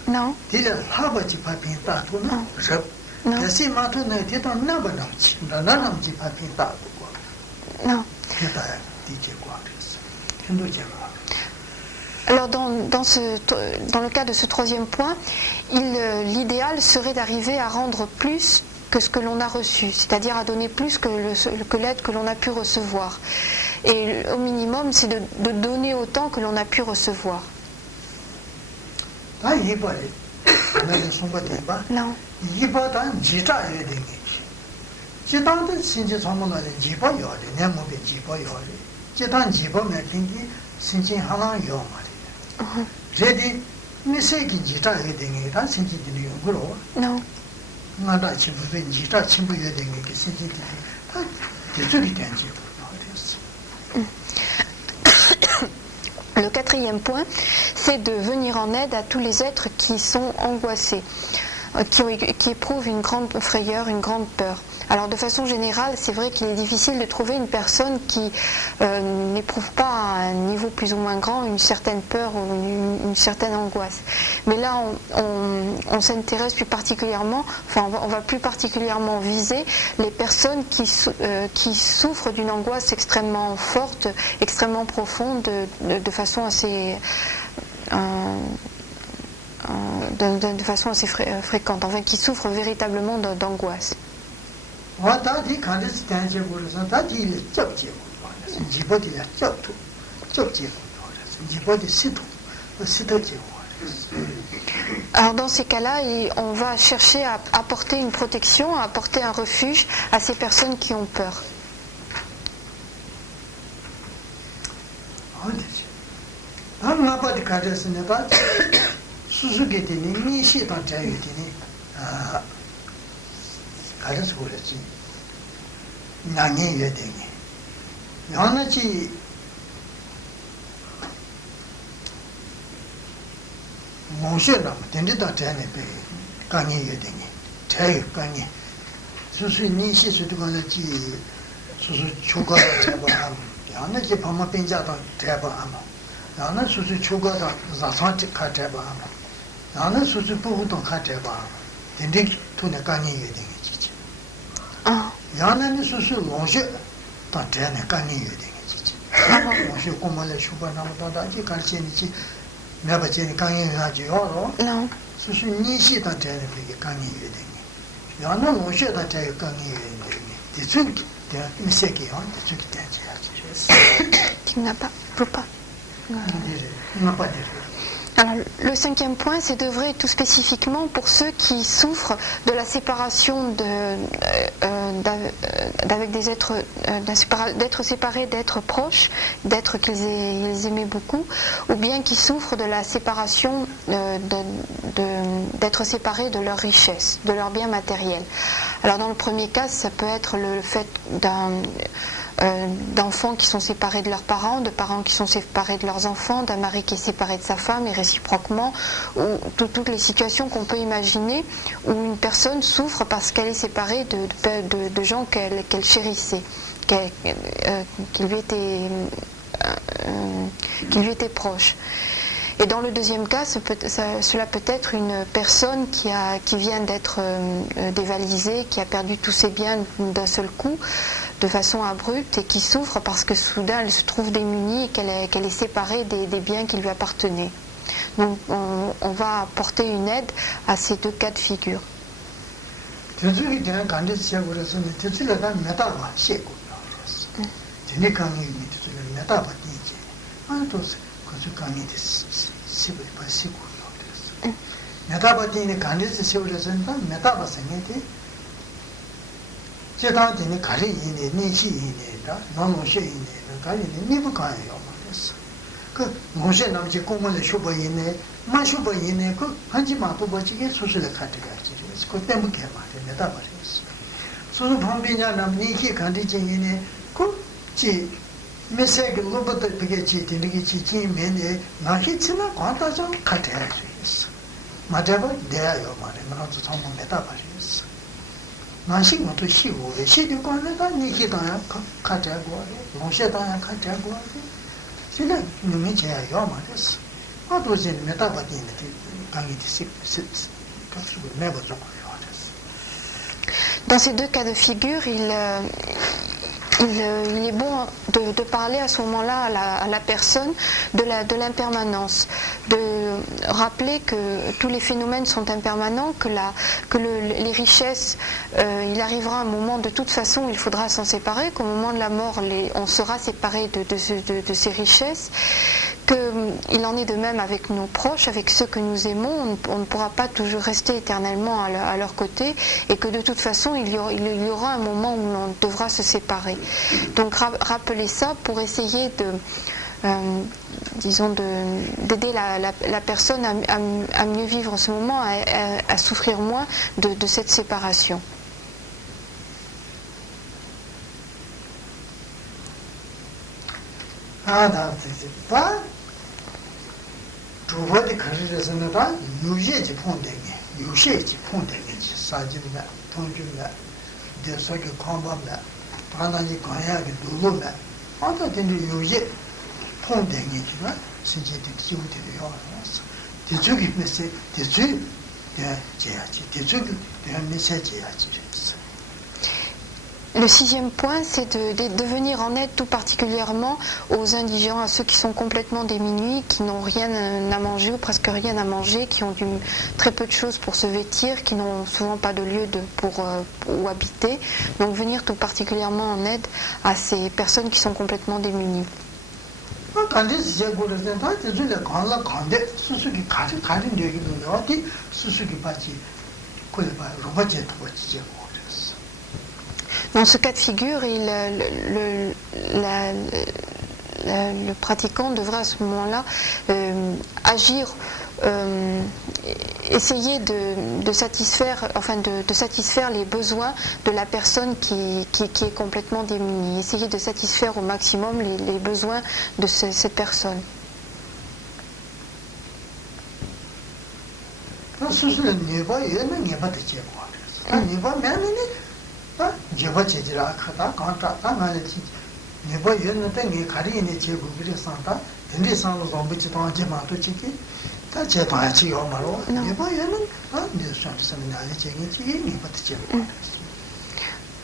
Non. Non. Alors dans le cas de ce troisième point, l'idéal serait d'arriver à rendre plus que ce que l'on a reçu, c'est-à-dire à donner plus que l'aide que l'on a pu recevoir. Et au minimum, c'est de donner autant que l'on a pu recevoir. Non. Non. 나다 친구들 니다 친구에 대한 게 신신들이 다 대적이 된 지도 Le quatrième point, c'est de venir en aide à tous les êtres qui sont angoissés, qui éprouvent une grande frayeur, une grande peur. Alors de façon générale, c'est vrai qu'il est difficile de trouver une personne qui n'éprouve pas à un niveau plus ou moins grand une certaine peur ou une certaine angoisse. Mais là, on s'intéresse plus particulièrement, on va plus particulièrement viser les personnes qui souffrent d'une angoisse extrêmement forte, extrêmement profonde, de façon assez... de façon assez fréquente, enfin qui souffrent véritablement d'angoisse. Alors dans ces cas-là, on va chercher à apporter une protection, à apporter un refuge à ces personnes qui ont peur. Alors, le cinquième point, c'est d'œuvrer tout spécifiquement pour ceux qui souffrent de la séparation d'avec des êtres, d'être séparés d'êtres proches, d'êtres qu'ils aimaient beaucoup, ou bien qui souffrent de la séparation, d'être séparés de leur richesse, de leurs biens matériels. Alors dans le premier cas, ça peut être le fait d'enfants qui sont séparés de leurs parents, de parents qui sont séparés de leurs enfants, d'un mari qui est séparé de sa femme et réciproquement, ou toutes les situations qu'on peut imaginer où une personne souffre parce qu'elle est séparée de gens qu'elle chérissait, qui lui étaient proches. Et dans le deuxième cas, cela peut être une personne qui vient d'être dévalisée, qui a perdu tous ses biens d'un seul coup, de façon abrupte, et qui souffre parce que soudain elle se trouve démunie et qu'elle est séparée des biens qui lui appartenaient. Donc on va apporter une aide à ces deux cas de figure. Dans ces deux cas de figure, il est bon de parler à ce moment-là à la personne de l'impermanence, de rappeler que tous les phénomènes sont impermanents, que les richesses, il arrivera un moment de toute façon où il faudra s'en séparer, qu'au moment de la mort, on sera séparé de ces richesses, qu'il en est de même avec nos proches, avec ceux que nous aimons, on ne pourra pas toujours rester éternellement à leur côté, et que de toute façon il y aura un moment où l'on devra se séparer. Donc rappeler ça pour essayer disons, d'aider la personne à mieux vivre ce moment, à souffrir moins de cette séparation. Le sixième point, c'est de venir en aide tout particulièrement aux indigents, à ceux qui sont complètement démunis, qui n'ont rien à manger ou presque rien à manger, qui ont très peu de choses pour se vêtir, qui n'ont souvent pas de lieu où habiter. Donc venir tout particulièrement en aide à ces personnes qui sont complètement démunies. Dans ce cas de figure, le pratiquant devrait à ce moment-là agir, essayer de satisfaire les besoins de la personne qui est complètement démunie, essayer de satisfaire au maximum les besoins de cette personne.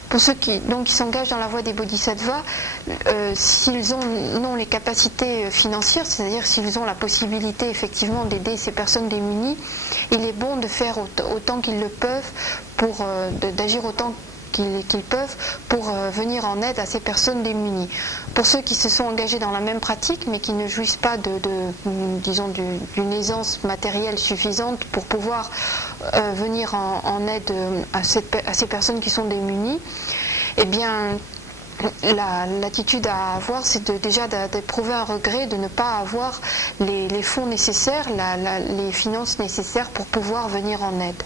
Pour ceux qui s'engagent dans la voie des bodhisattvas, s'ils ont les capacités financières, c'est-à-dire s'ils ont la possibilité effectivement d'aider ces personnes démunies, il est bon de faire autant qu'ils le peuvent, d'agir autant qu'ils peuvent pour venir en aide à ces personnes démunies. Pour ceux qui se sont engagés dans la même pratique mais qui ne jouissent pas d'une aisance matérielle suffisante pour pouvoir venir en aide à ces personnes qui sont démunies, eh bien l'attitude à avoir, c'est déjà d'éprouver un regret de ne pas avoir les fonds nécessaires, les finances nécessaires pour pouvoir venir en aide.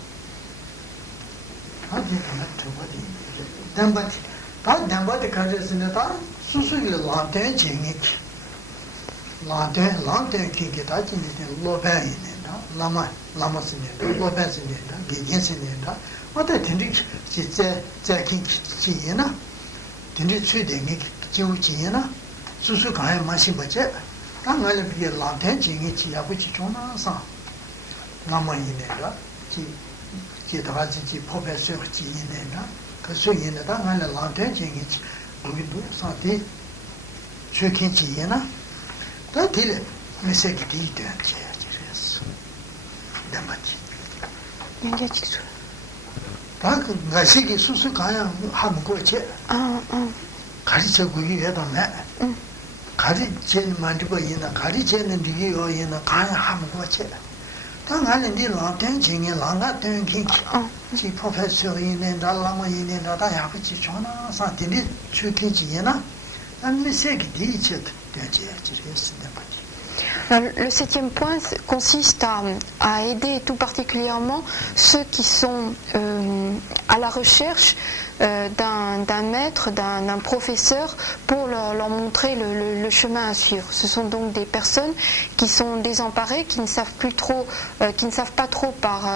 Le septième point consiste à aider tout particulièrement ceux qui sont à la recherche d'un maître, d'un professeur pour leur montrer le chemin à suivre. Ce sont donc des personnes qui sont désemparées, qui ne savent pas trop par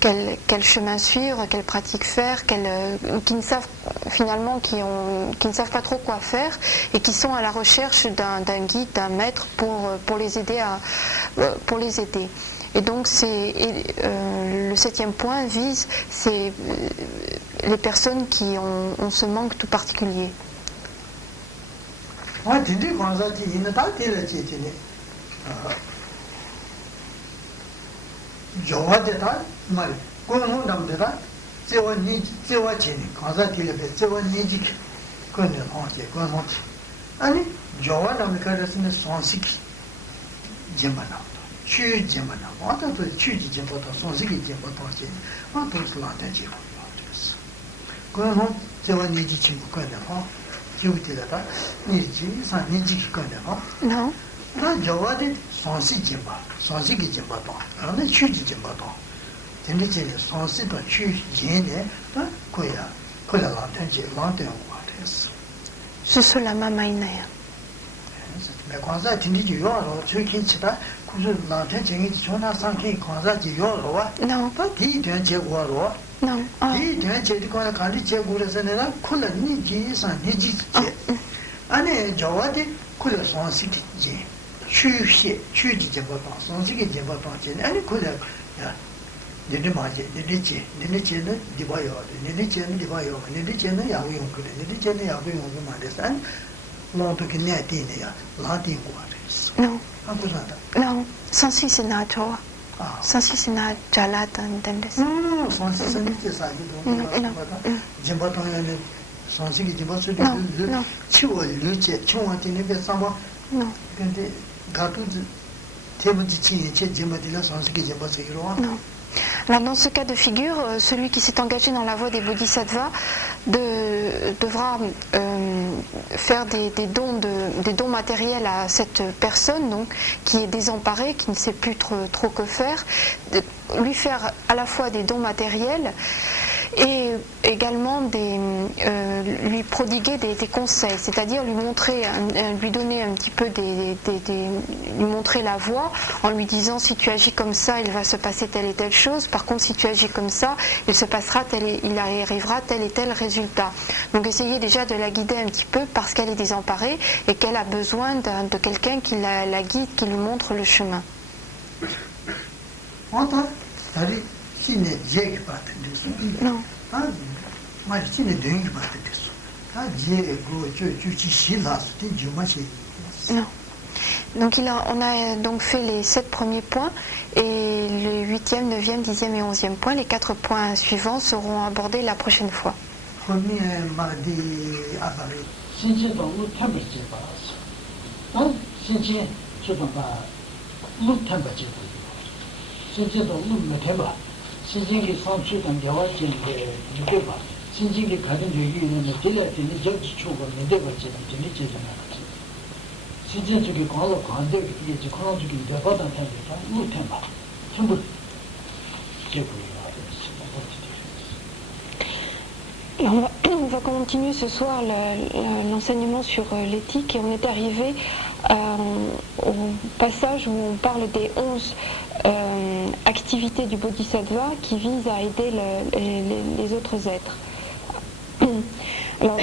quel chemin suivre, quelle pratique faire, qui ne savent finalement, qui ne savent pas trop quoi faire et qui sont à la recherche d'un guide, d'un maître pour les aider Et donc le septième point vise les personnes qui ont ce manque tout particulier. 지우들다 니지 산니지 거냐 Non. 나 저와데 손시 짐바 손시기 짐바도 안에 취지 짐바도 근데 손시도 취지네 나 거야 거라라 된지 만된 거 같았어 Ce la mama inaya. mais 관사 din지 요로 최킨치다 kusu lantan chengi chona sanki kwanza ji yo lo wa Non. ta di den che go lo Non. Ah. di den che di kwa kan che go re san na kula ni ji san ni ji che ane jawa de kula son si ji chu xie chu ji je ba ba son si ge je ba ba che ane kula ya ni ma je ni che ne di ba yo ni che ne di ba yo ni che ne ya wu yo kula ni che ne ya wu yo ma de san lo to ki ne di ne ya la di go re Non. Non, Sansi Senato. Sansi Senat Jalat and Sansi Senat Jimbaton Sansi Jimbasu Chivo Luce, Chumati Samba, Gatu Temuti, Jimbadilla, Sansi Jimbasu. Non. Alors dans ce cas de figure, celui qui s'est engagé dans la voie des bodhisattvas devra faire des dons matériels à cette personne donc, qui est désemparée, qui ne sait plus trop que faire, lui faire à la fois des dons matériels et également lui prodiguer des conseils, c'est-à-dire lui donner un petit peu lui montrer la voie en lui disant si tu agis comme ça, il va se passer telle et telle chose, par contre si tu agis comme ça, il arrivera tel et tel résultat. Donc essayez déjà de la guider un petit peu parce qu'elle est désemparée et qu'elle a besoin de quelqu'un qui la guide, qui lui montre le chemin. Non. Non. Donc on a donc fait les 7 premiers points et le 8e, 9e, 10e et 11e point. Les 4 points suivants seront abordés la prochaine fois. 신진기 상추단 대화진 이게 봐. 신진기 가진 얘기는 딜레딘이 적지 초고 내대 버지는 재미지잖아. 신진 쪽에 과로 관대 이게 지 과로 쪽에 대화단 타니까 못해 봐. 전부 On va continuer ce soir l'enseignement sur l'éthique et on est arrivé au passage où on parle des 11 activités du Bodhisattva qui visent à aider les autres êtres. Alors,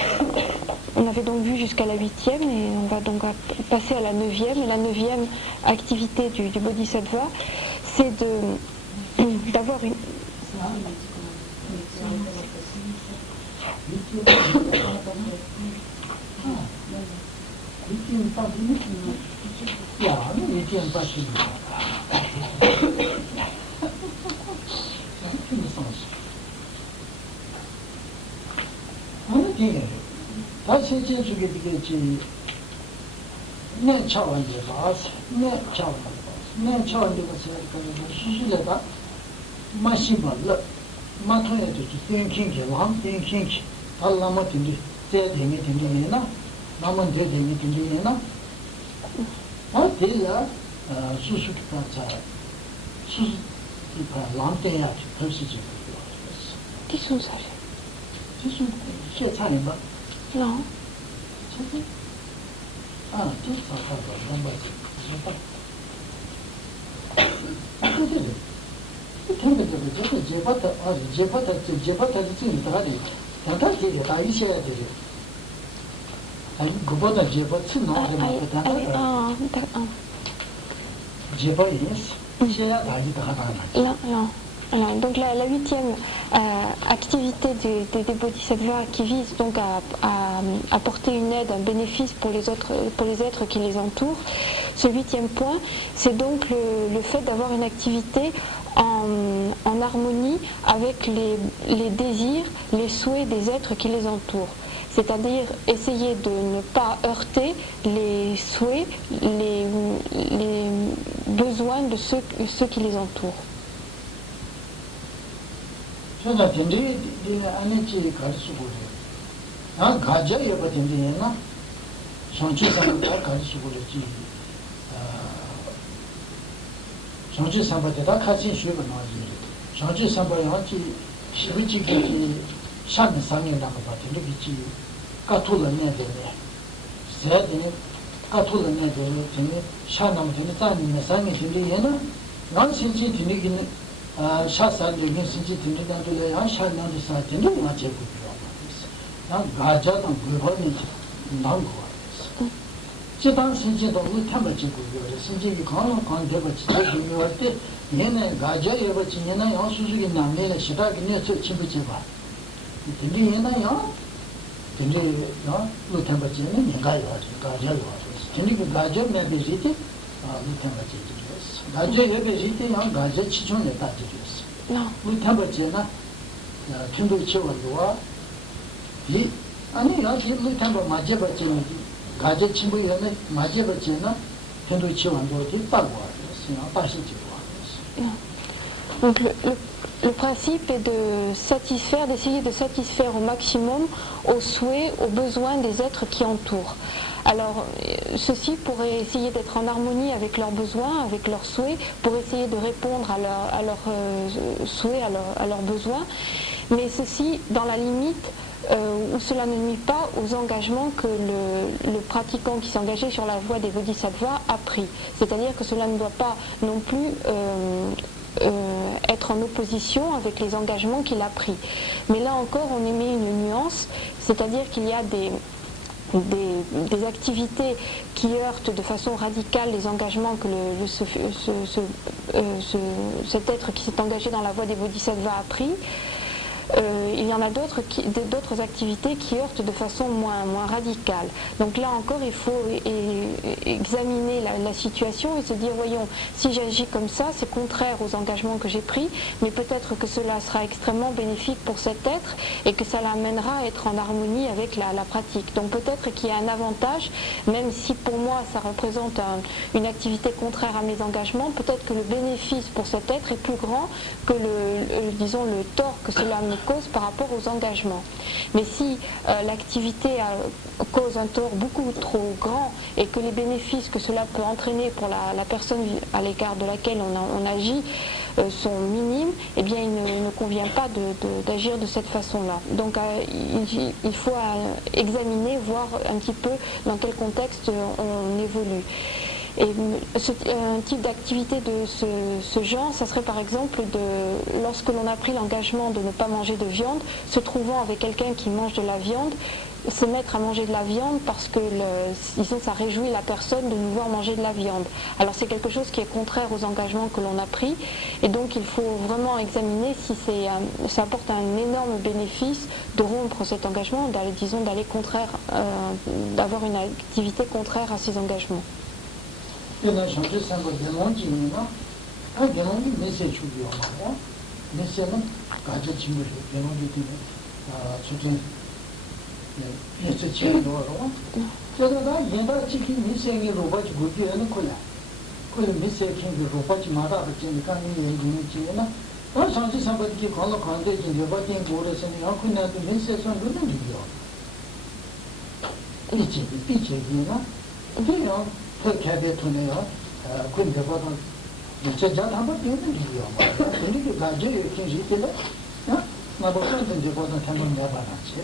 on avait donc vu jusqu'à la 8e et on va donc passer à la 9e. La 9e activité du Bodhisattva, c'est d'avoir une... Qui sont ça? Non. Alors, donc la 8e activité des bodhisattvas qui vise donc à apporter une aide, un bénéfice pour les êtres qui les entourent. Ce 8e point, c'est donc le fait d'avoir une activité en harmonie avec les désirs, les souhaits des êtres qui les entourent. C'est-à-dire essayer de ne pas heurter les souhaits, les besoins de ceux qui les entourent. 가져 여버든지나 정치상부터 가지고 그랬지. 정치상부터 같이 쉬고 나지. 정치상부터한테 시비지기 샤미 상이라고 봤는데 그치. 까툴러냐 되네. 세대니 까툴러냐 되네. 되네. 샤나무 되네. 짠이 상이 되네. 얘는 난 신지 되네기는 샤산적인 신지 되네다도 야 샤나도 사진도 맞게 난 가자는 그거는 난 거야. 지단 신지도 우리 탐을 찍고 그래. 신지기 강한 관계가 지켜주면 때 얘는 가자에 버치 얘는 영수주기 남매의 시작이 내서 침부지 봐. 근데 얘는 요 근데 요 우리 탐을 찍는 얘가요. 가자요. 근데 그 가자 매비지 우리 탐을 찍고 가자 매비지 양 가자 치존에 따지겠어. 우리 탐을 찍나 김도 치워도와 아니 여기 물탄거 맞아봤지는 가져 친구였네 맞아봤지는 현도 치원도 있다고 하셨어요. 다시 Donc le principe est d'essayer de satisfaire au maximum aux souhaits, aux besoins des êtres qui entourent. Alors, ceux-ci pourraient essayer d'être en harmonie avec leurs besoins, avec leurs souhaits, pour essayer de répondre à leurs souhaits, à leurs besoins, mais ceci dans la limite où cela ne nuit pas aux engagements que le pratiquant qui s'est engagé sur la voie des bodhisattvas a pris. C'est-à-dire que cela ne doit pas non plus être en opposition avec les engagements qu'il a pris. Mais là encore, on émet une nuance, c'est-à-dire qu'il y a des activités qui heurtent de façon radicale les engagements que cet être qui s'est engagé dans la voie des bodhisattvas a pris. Il y en a d'autres activités qui heurtent de façon moins radicale. Donc là encore, il faut examiner la situation et se dire, voyons, si j'agis comme ça, c'est contraire aux engagements que j'ai pris, mais peut-être que cela sera extrêmement bénéfique pour cet être et que ça l'amènera à être en harmonie avec la pratique. Donc peut-être qu'il y a un avantage, même si pour moi ça représente une activité contraire à mes engagements, peut-être que le bénéfice pour cet être est plus grand que disons, le tort que cela me cause par rapport aux engagements. Mais si l'activité cause un tort beaucoup trop grand et que les bénéfices que cela peut entraîner pour la personne à l'égard de laquelle on agit sont minimes, eh bien il ne convient pas d'agir de cette façon-là. Donc il faut examiner, voir un petit peu dans quel contexte on évolue. Et un type d'activité de ce genre, ça serait par exemple lorsque l'on a pris l'engagement de ne pas manger de viande, se trouvant avec quelqu'un qui mange de la viande, se mettre à manger de la viande parce que disons, ça réjouit la personne de nous voir manger de la viande. Alors c'est quelque chose qui est contraire aux engagements que l'on a pris et donc il faut vraiment examiner si ça apporte un énorme bénéfice de rompre cet engagement, d'aller contraire, d'avoir une activité contraire à ces engagements. 얘는 정치 선거 대원지나 대원이 메시지 주고요. 메시지는 가져 친구들 대원이 주진 메시지 도로 그러다 얘가 지금 메시지 로봇 구비하는 거야. 그 메시지 로봇 마다 지니까 얘기는 정치 선거기 걸로 관계진 로봇이 고려서는 그냥도 메시지 선거는 이요. 이치기나 그래요. 그 개별통해요. 근데 보통 진짜 한번 되는 일이요. 근데 그 가지고 굉장히 되네. 나도 그런데 보통 한번 해봐야지.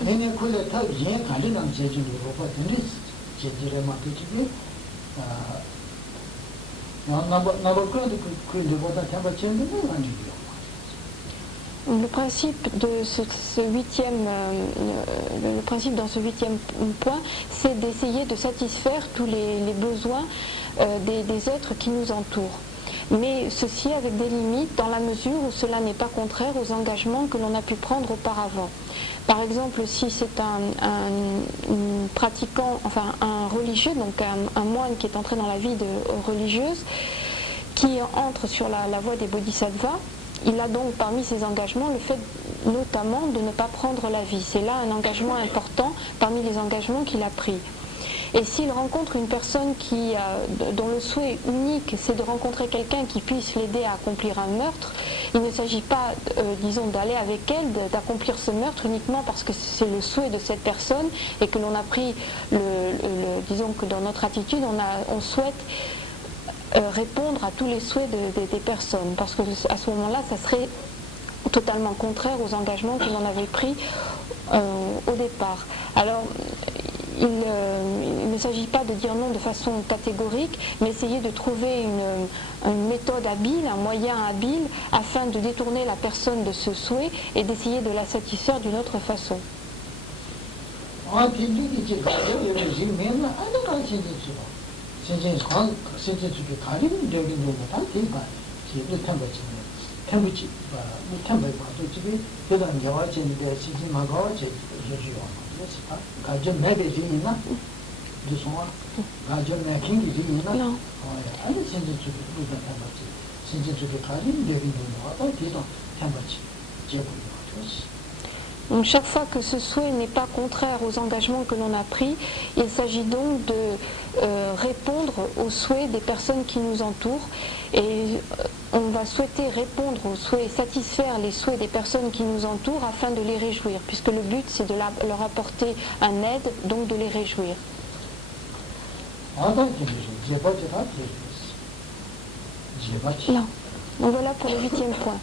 내가 그래 다 이해 가능한 제주로 보던데 제주에 맞게 나도 그런데 그 보통 한번 చే는 거 아니에요. Le principe de le principe dans ce huitième point, c'est d'essayer de satisfaire tous les besoins des êtres qui nous entourent. Mais ceci avec des limites dans la mesure où cela n'est pas contraire aux engagements que l'on a pu prendre auparavant. Par exemple, si c'est un pratiquant, enfin un religieux, donc un moine qui est entré dans la vie religieuse, qui entre sur la voie des bodhisattvas, il a donc parmi ses engagements le fait notamment de ne pas prendre la vie. C'est là un engagement important parmi les engagements qu'il a pris. Et s'il rencontre une personne dont le souhait unique c'est de rencontrer quelqu'un qui puisse l'aider à accomplir un meurtre, Il ne s'agit pas, disons, d'aller avec elle, d'accomplir ce meurtre uniquement parce que c'est le souhait de cette personne et que l'on a pris, disons que dans notre attitude, on souhaite répondre à tous les souhaits des personnes, parce que à ce moment-là, ça serait totalement contraire aux engagements que l'on avait pris au départ. Alors, il ne s'agit pas de dire non de façon catégorique, mais essayer de trouver une méthode habile, un moyen habile, afin de détourner la personne de ce souhait et d'essayer de la satisfaire d'une autre façon. Donc chaque fois que ce souhait n'est pas contraire aux engagements que l'on a pris, il s'agit donc de répondre aux souhaits des personnes qui nous entourent, et on va souhaiter répondre aux souhaits, satisfaire les souhaits des personnes qui nous entourent afin de les réjouir, puisque le but c'est de leur apporter un aide, donc de les réjouir. Non. Donc voilà pour le 8e point.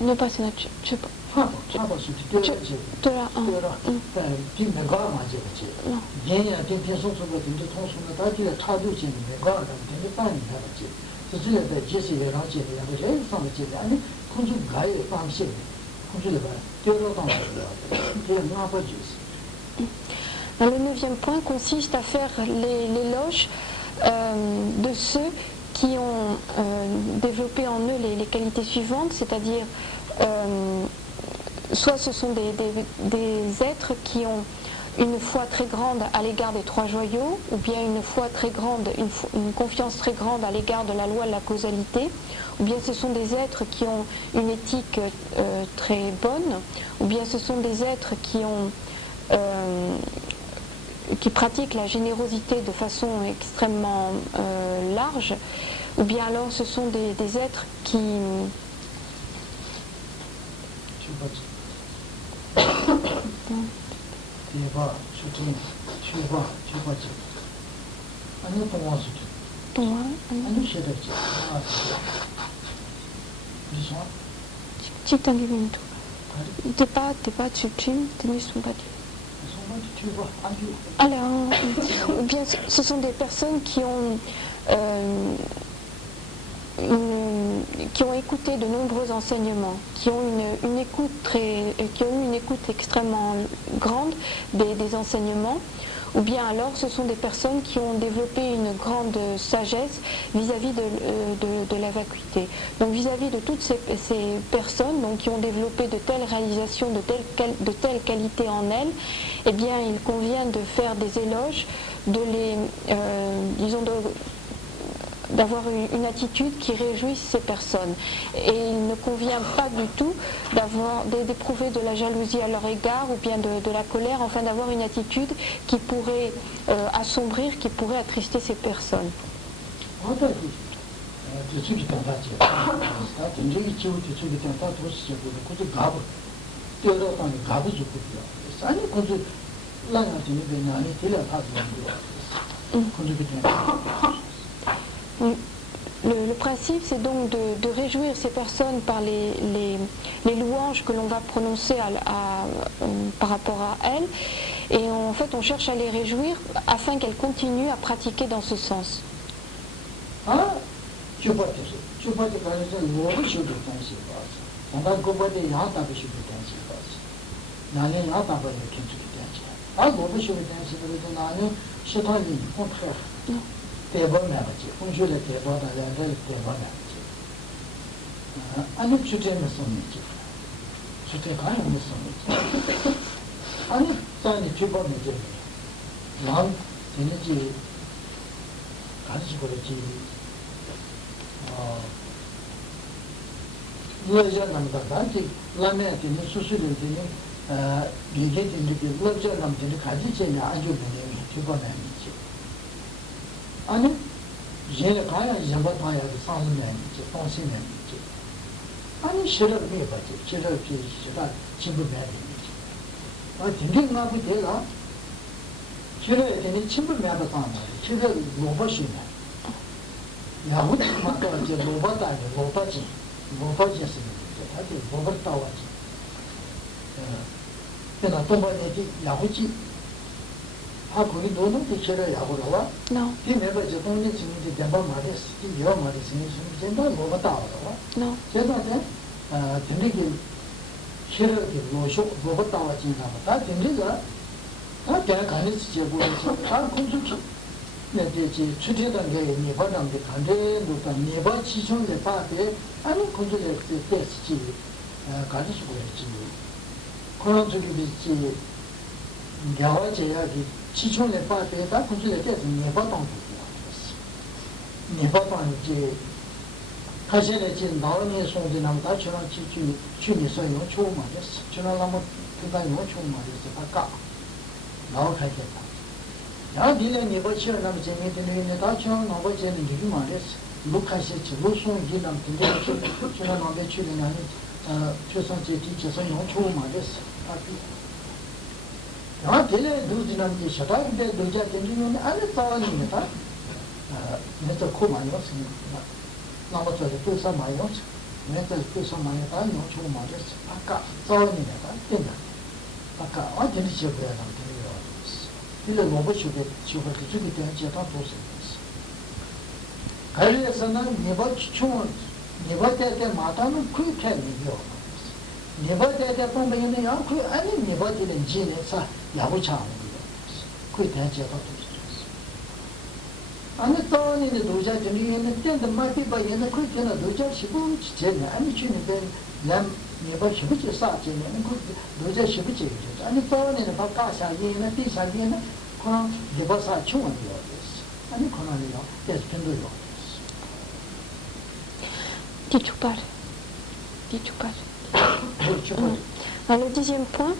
Ne pas se nature. Je sais pas. Le 9e point consiste à faire l'éloge de ceux qui ont développé en eux les qualités suivantes, c'est-à-dire soit ce sont des êtres qui ont une foi très grande à l'égard des 3 joyaux, ou bien une foi très grande, une confiance très grande à l'égard de la loi de la causalité, ou bien ce sont des êtres qui ont une éthique très bonne, ou bien ce sont des êtres qui pratiquent la générosité de façon extrêmement large, ou bien alors ce sont des êtres qui... Alors, bien, ce sont des personnes qui ont écouté de nombreux enseignements, qui ont eu une écoute extrêmement grande des enseignements, ou bien alors ce sont des personnes qui ont développé une grande sagesse vis-à-vis de la vacuité. Donc vis-à-vis de toutes ces personnes donc, qui ont développé de telles réalisations, de telles qualités en elles, eh bien il convient de faire des éloges, d'avoir une attitude qui réjouisse ces personnes. Et il ne convient pas du tout d'éprouver de la jalousie à leur égard ou bien de la colère, enfin d'avoir une attitude qui pourrait assombrir, qui pourrait attrister ces personnes. le principe, c'est donc de réjouir ces personnes par les louanges que l'on va prononcer par rapport à elles. Et en fait, on cherche à les réjouir afin qu'elles continuent à pratiquer dans ce sens. Alors, le 10e point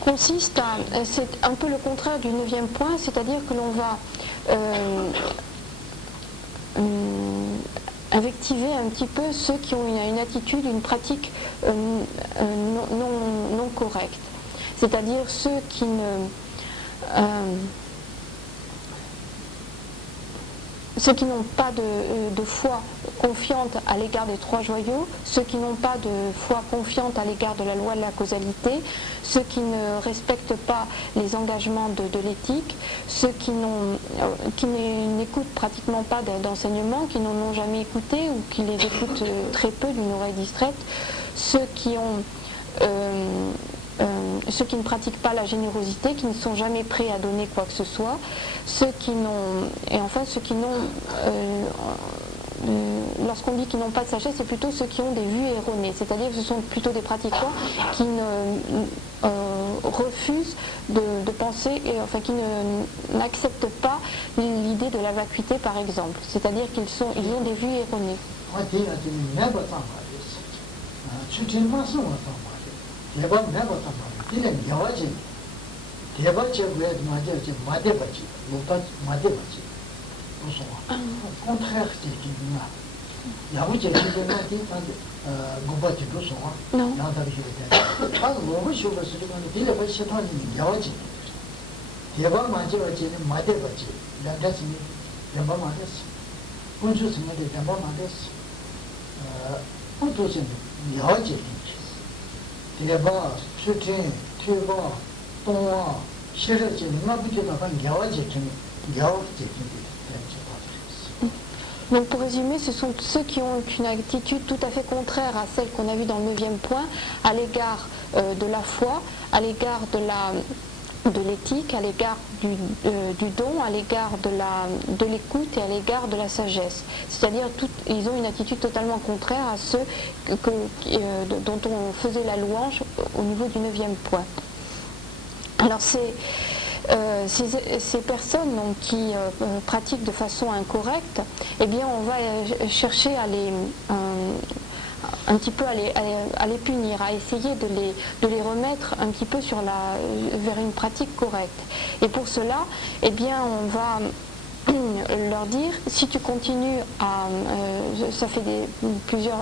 consiste c'est un peu le contraire du 9e point, c'est-à-dire que l'on va invectiver un petit peu ceux qui ont une attitude, une pratique non correcte, c'est-à-dire ceux qui n'ont pas de foi confiante à l'égard des trois joyaux, ceux qui n'ont pas de foi confiante à l'égard de la loi de la causalité, ceux qui ne respectent pas les engagements de l'éthique, ceux qui n'écoutent pratiquement pas d'enseignements, qui n'en ont jamais écouté ou qui les écoutent très peu d'une oreille distraite, ceux qui ne pratiquent pas la générosité, qui ne sont jamais prêts à donner quoi que ce soit, ceux qui n'ont lorsqu'on dit qu'ils n'ont pas de sagesse, c'est plutôt ceux qui ont des vues erronées, c'est-à-dire que ce sont plutôt des pratiquants qui refusent de penser, qui n'acceptent pas l'idée de la vacuité par exemple, c'est-à-dire ils ont des vues erronées. 본주 스매데 담바만데스 본도진 여제 대바 슈팅 퇴바 동화 실력지 나부지다가 여제 좀 여제 Donc pour résumer, ce sont ceux qui ont une attitude tout à fait contraire à celle qu'on a vue dans le 9e point, à l'égard de la foi, à l'égard de l'éthique, à l'égard du don, à l'égard de l'écoute et à l'égard de la sagesse. C'est-à-dire ils ont une attitude totalement contraire à ceux dont on faisait la louange au niveau du 9e point. Alors ces personnes donc, qui pratiquent de façon incorrecte, eh bien on va chercher à les un petit peu à les punir, à essayer de les remettre un petit peu vers une pratique correcte. Et pour cela, eh bien on va leur dire, si tu continues ça fait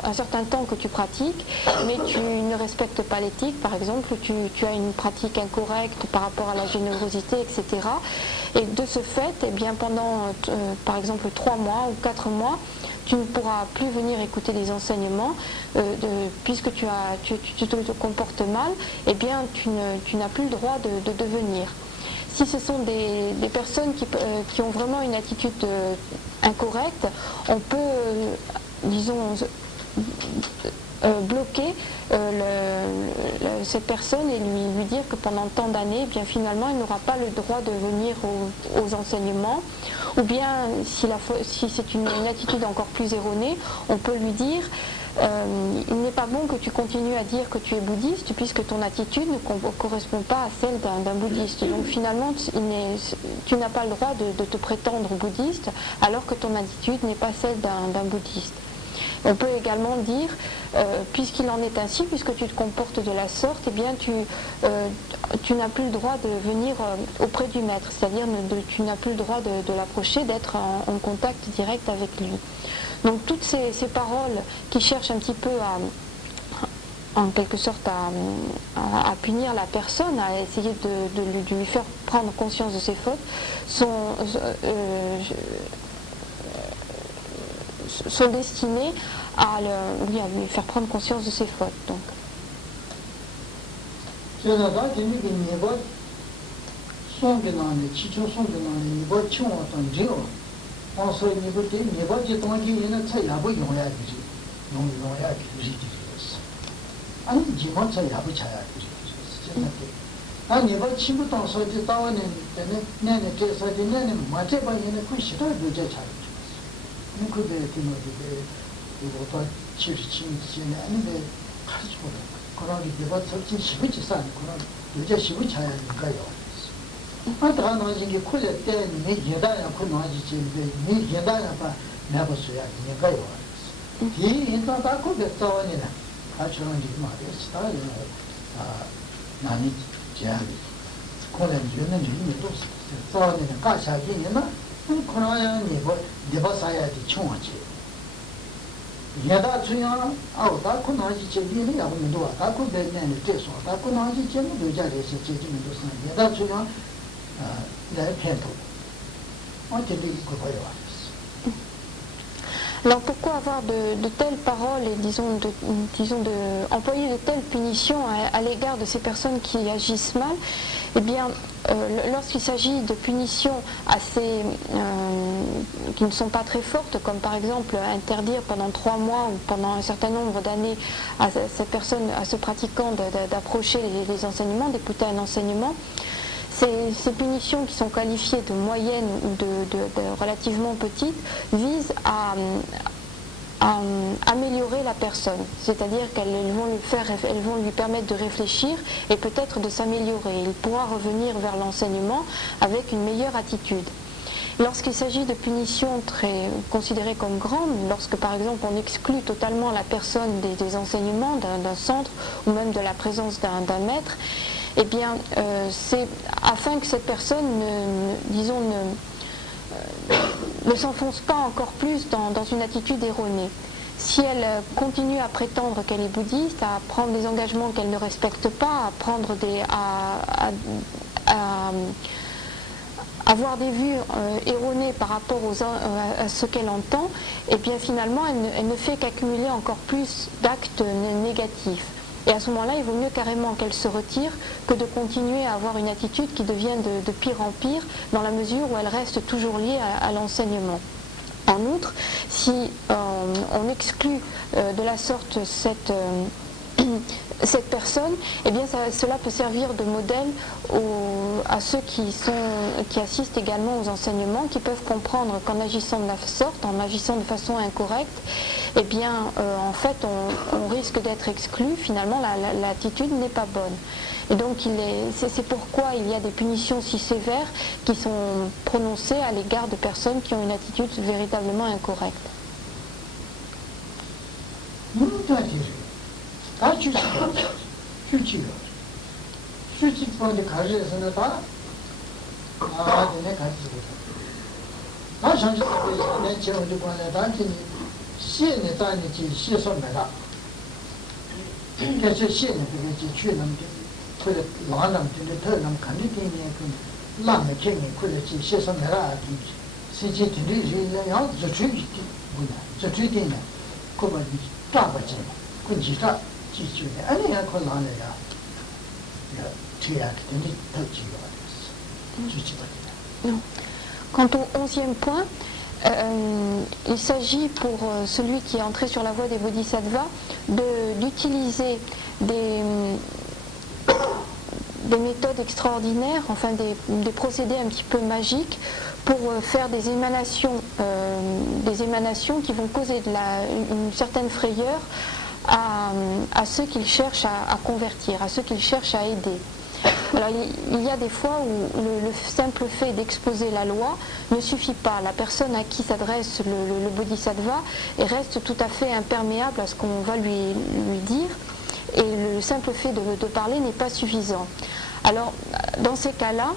un certain temps que tu pratiques, mais tu ne respectes pas l'éthique, par exemple, tu as une pratique incorrecte par rapport à la générosité, etc. Et de ce fait, eh bien, pendant, par exemple, 3 mois ou 4 mois, tu ne pourras plus venir écouter les enseignements, puisque tu te comportes mal, eh bien, tu n'as plus le droit de venir. Si ce sont des personnes qui ont vraiment une attitude incorrecte, on peut, disons, bloquer cette personne et lui dire que pendant tant d'années, eh bien finalement, il n'aura pas le droit de venir aux enseignements. Ou bien, si c'est une attitude encore plus erronée, on peut lui dire il n'est pas bon que tu continues à dire que tu es bouddhiste puisque ton attitude ne correspond pas à celle d'un bouddhiste. Donc finalement, tu n'as pas le droit de te prétendre bouddhiste alors que ton attitude n'est pas celle d'un bouddhiste. On peut également dire, puisqu'il en est ainsi, puisque tu te comportes de la sorte, eh bien tu n'as plus le droit de venir auprès du maître, c'est-à-dire tu n'as plus le droit de l'approcher, d'être en contact direct avec lui. Donc toutes ces paroles qui cherchent un petit peu en quelque sorte à punir la personne, à essayer de lui faire prendre conscience de ses fautes, sont destinées à lui faire prendre conscience de ses fautes. Donc. Alors pourquoi avoir de telles paroles et disons employer de telles punitions à l'égard de ces personnes qui agissent mal? Eh bien, lorsqu'il s'agit de punitions qui ne sont pas très fortes, comme par exemple interdire pendant 3 mois ou pendant un certain nombre d'années à cette personne, à ce pratiquant d'approcher les enseignements, d'écouter un enseignement, ces punitions qui sont qualifiées de moyennes ou de relativement petites visent à améliorer la personne, c'est-à-dire elles vont lui permettre de réfléchir et peut-être de s'améliorer. Il pourra revenir vers l'enseignement avec une meilleure attitude. Lorsqu'il s'agit de punitions considérées comme grandes, lorsque par exemple on exclut totalement la personne des enseignements d'un centre ou même de la présence d'un maître, eh bien c'est afin que cette personne ne s'enfonce pas encore plus dans une attitude erronée. Si elle continue à prétendre qu'elle est bouddhiste, à prendre des engagements qu'elle ne respecte pas, à avoir des vues erronées par rapport à ce qu'elle entend, et bien finalement elle ne fait qu'accumuler encore plus d'actes négatifs. Et à ce moment-là, il vaut mieux carrément qu'elle se retire que de continuer à avoir une attitude qui devient de pire en pire, dans la mesure où elle reste toujours liée à l'enseignement. En outre, si on exclut de la sorte cette personne, eh bien cela peut servir de modèle à ceux qui assistent également aux enseignements, qui peuvent comprendre qu'en agissant de la sorte, en agissant de façon incorrecte, eh bien en fait on risque d'être exclu. Finalement l'attitude n'est pas bonne. Et donc c'est pourquoi il y a des punitions si sévères qui sont prononcées à l'égard de personnes qui ont une attitude véritablement incorrecte. Quant au 11e point, il s'agit pour celui qui est entré sur la voie des bodhisattvas d'utiliser des méthodes extraordinaires, enfin des procédés un petit peu magiques pour faire des émanations qui vont causer une certaine frayeur à ceux qu'ils cherchent à convertir, à ceux qu'ils cherchent à aider. Alors il y a des fois où le simple fait d'exposer la loi ne suffit pas. La personne à qui s'adresse le bodhisattva reste tout à fait imperméable à ce qu'on va lui dire, et le simple fait de parler n'est pas suffisant. Alors dans ces cas-là,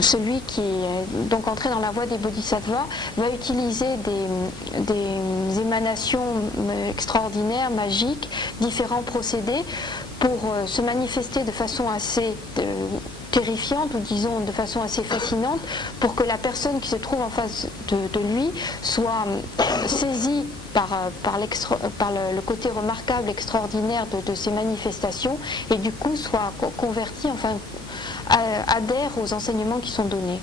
celui qui est donc entré dans la voie des bodhisattvas va utiliser des émanations extraordinaires, magiques, différents procédés pour se manifester de façon assez terrifiante, ou disons de façon assez fascinante, pour que la personne qui se trouve en face de lui soit saisie par le côté remarquable, extraordinaire de ces manifestations, et du coup soit convertie, enfin adhère aux enseignements qui sont donnés.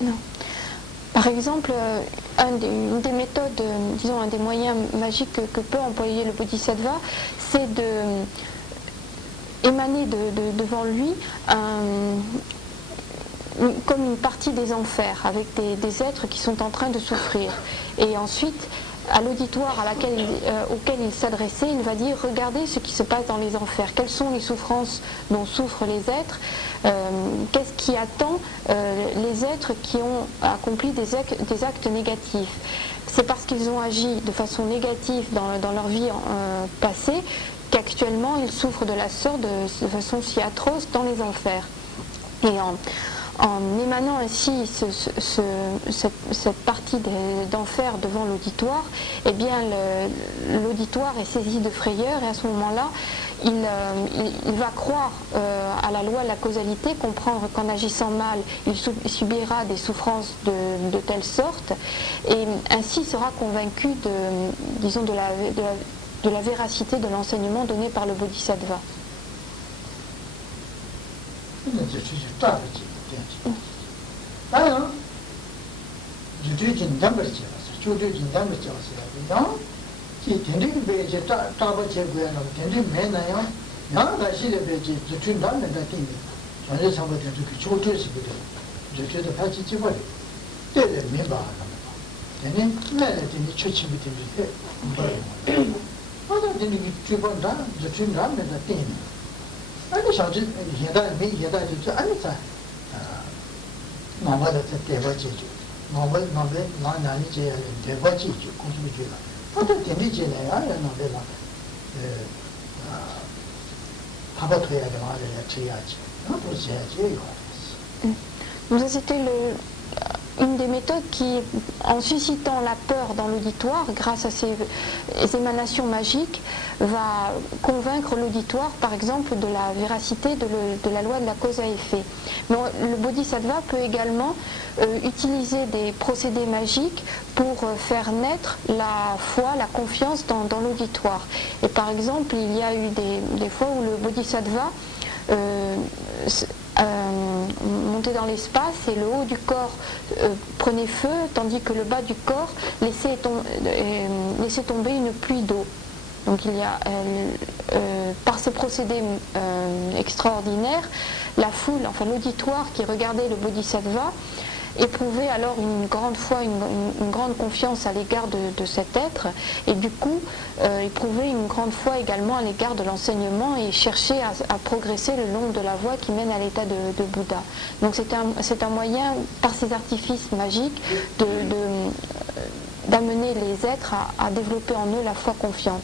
Non. Par exemple, une des méthodes, disons un des moyens magiques que peut employer le bodhisattva, c'est émaner devant lui comme une partie des enfers, avec des êtres qui sont en train de souffrir. Et ensuite, à l'auditoire auquel il s'adressait, il va dire regardez ce qui se passe dans les enfers, quelles sont les souffrances dont souffrent les êtres, qu'est-ce qui attend les êtres qui ont accompli des actes négatifs. C'est parce qu'ils ont agi de façon négative dans leur vie passée qu'actuellement ils souffrent de la sorte de façon si atroce dans les enfers. Et en émanant ainsi cette partie d'enfer devant l'auditoire, eh bien l'auditoire est saisi de frayeur et à ce moment-là, il va croire à la loi de la causalité, comprendre qu'en agissant mal, il subira des souffrances de telle sorte et ainsi sera convaincu de la véracité de l'enseignement donné par le Bodhisattva. Donc ça c'était une des méthodes qui, en suscitant la peur dans l'auditoire, grâce à ces émanations magiques, va convaincre l'auditoire, par exemple, de la véracité de la loi de la cause à effet. Mais le Bodhisattva peut également utiliser des procédés magiques pour faire naître la foi, la confiance dans l'auditoire. Et par exemple, il y a eu des fois où le Bodhisattva montait dans l'espace et le haut du corps prenait feu, tandis que le bas du corps laissait tomber une pluie d'eau. Donc il y a, par ce procédé extraordinaire, la foule, enfin l'auditoire qui regardait le Bodhisattva, éprouvait alors une grande foi, une grande confiance à l'égard de cet être, et du coup éprouvait une grande foi également à l'égard de l'enseignement et cherchait à progresser le long de la voie qui mène à l'état de Bouddha. Donc c'est un moyen, par ces artifices magiques, d'amener les êtres à développer en eux la foi confiante.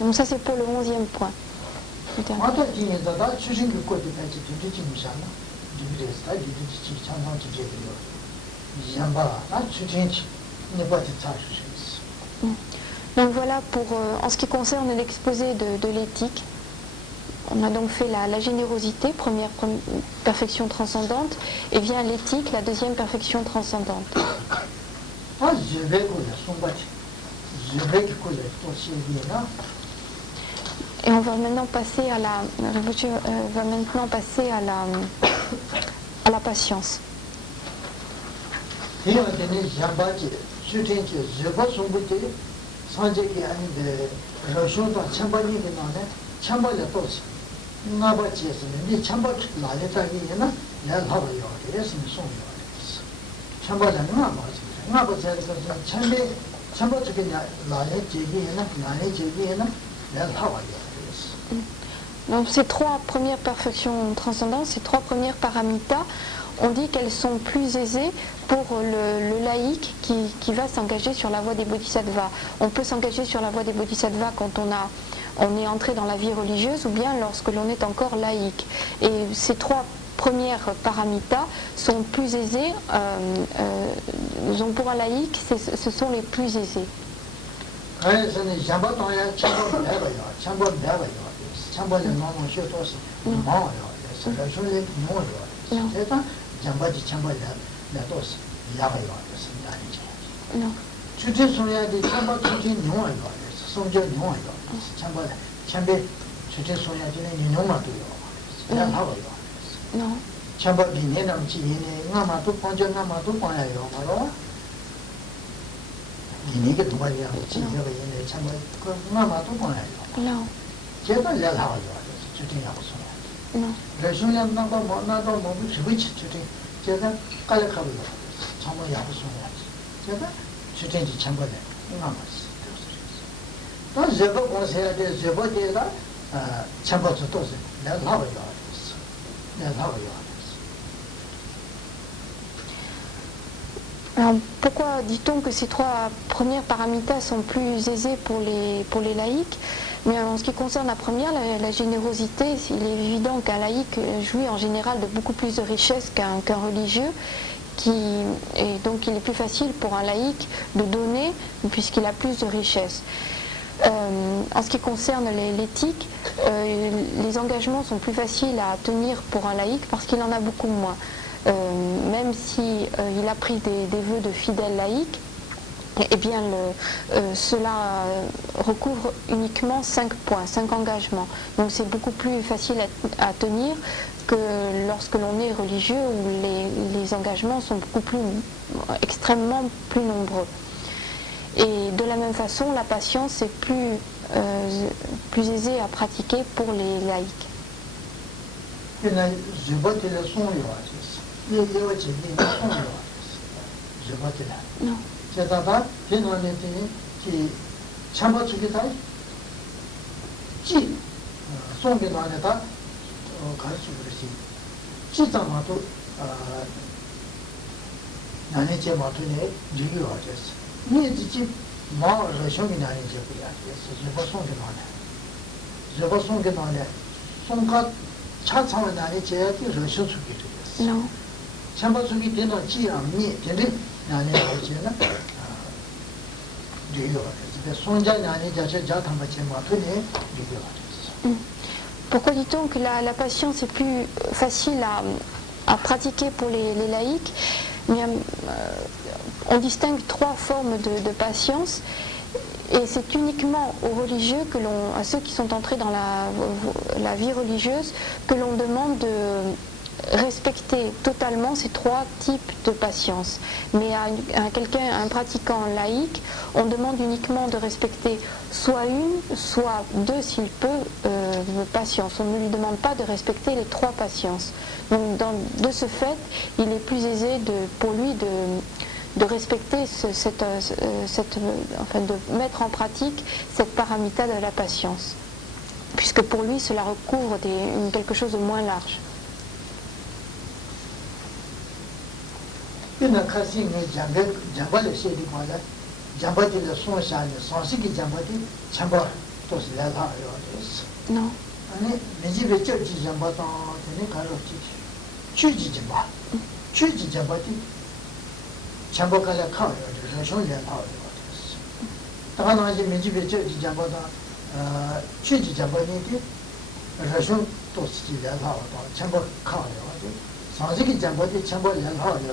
Donc ça c'est pour le 11e point. Donc voilà pour en ce qui concerne l'exposé de l'éthique. On a donc fait la générosité, première perfection transcendante, et vient l'éthique, la deuxième perfection transcendante. Et on va maintenant passer à la patience. Donc ces trois premières perfections transcendantes, ces trois premières paramitas, on dit qu'elles sont plus aisées pour le laïc qui va s'engager sur la voie des bodhisattvas. On peut s'engager sur la voie des bodhisattvas quand on est entré dans la vie religieuse ou bien lorsque l'on est encore laïque. Et ces trois premières paramitas sont plus aisées, donc pour un laïc, ce sont les plus aisées. Non. 레슈년 나도 뭐 지부치 주대 제가 깔락하고 정말 야구송이야지 제가 주된지 참고돼 응아마스 또 제가 공세야 돼 제보대가 참고서 또 내가 하고요 내가 하고요. Alors, pourquoi dit-on que ces trois premières paramitas sont plus aisées pour les laïcs? Mais en ce qui concerne la première, la générosité, il est évident qu'un laïc jouit en général de beaucoup plus de richesse qu'un religieux, et donc il est plus facile pour un laïc de donner puisqu'il a plus de richesse. En ce qui concerne l'éthique, les engagements sont plus faciles à tenir pour un laïc parce qu'il en a beaucoup moins. Même si il a pris des vœux de fidèle laïc, eh bien cela recouvre uniquement 5 points, 5 engagements. Donc c'est beaucoup plus facile à tenir que lorsque l'on est religieux où les engagements sont extrêmement plus nombreux. Et de la même façon, la patience est plus aisée à pratiquer pour les laïcs. Non. 제가 비노네티 기 참고주기다 지 송게나네다 가르쳐 그러시 지자마도 나네 제마도네 리뷰하겠어 니지 마를 쇼미나네 제고야 그래서 제가 송게나네 송가 차차와 나네 제야기 러셔주기 그랬어 Non. 참고주기 되는 지암니 되는 나네 어제나 Pourquoi dit-on que la patience est plus facile à pratiquer pour les laïcs? On distingue 3 formes de patience et c'est uniquement aux religieux, à ceux qui sont entrés dans la vie religieuse, que l'on demande de respecter totalement ces 3 types de patience. Mais à un pratiquant laïque, on demande uniquement de respecter soit une, soit 2 s'il peut, patience. On ne lui demande pas de respecter les 3 patiences. Donc de ce fait, il est plus aisé pour lui de respecter de mettre en pratique cette paramita de la patience. Puisque pour lui, cela recouvre quelque chose de moins large. 이나 카싱이 잠발에 세디 거야. 잠바디를 손샤니 손시기 잠바디 잠바 또스야다요. Non. 아니 내집에 쩌지 잠바도 되네 가로지. 추지 잠바. 추지 잠바디 잠바가라 카요. 저쇼야 카요. 다가나지 내집에 쩌지 잠바도 추지 잠바니디 저쇼 또스야다요. 잠바 카요. 상식이 잠바디 잠바 연하요.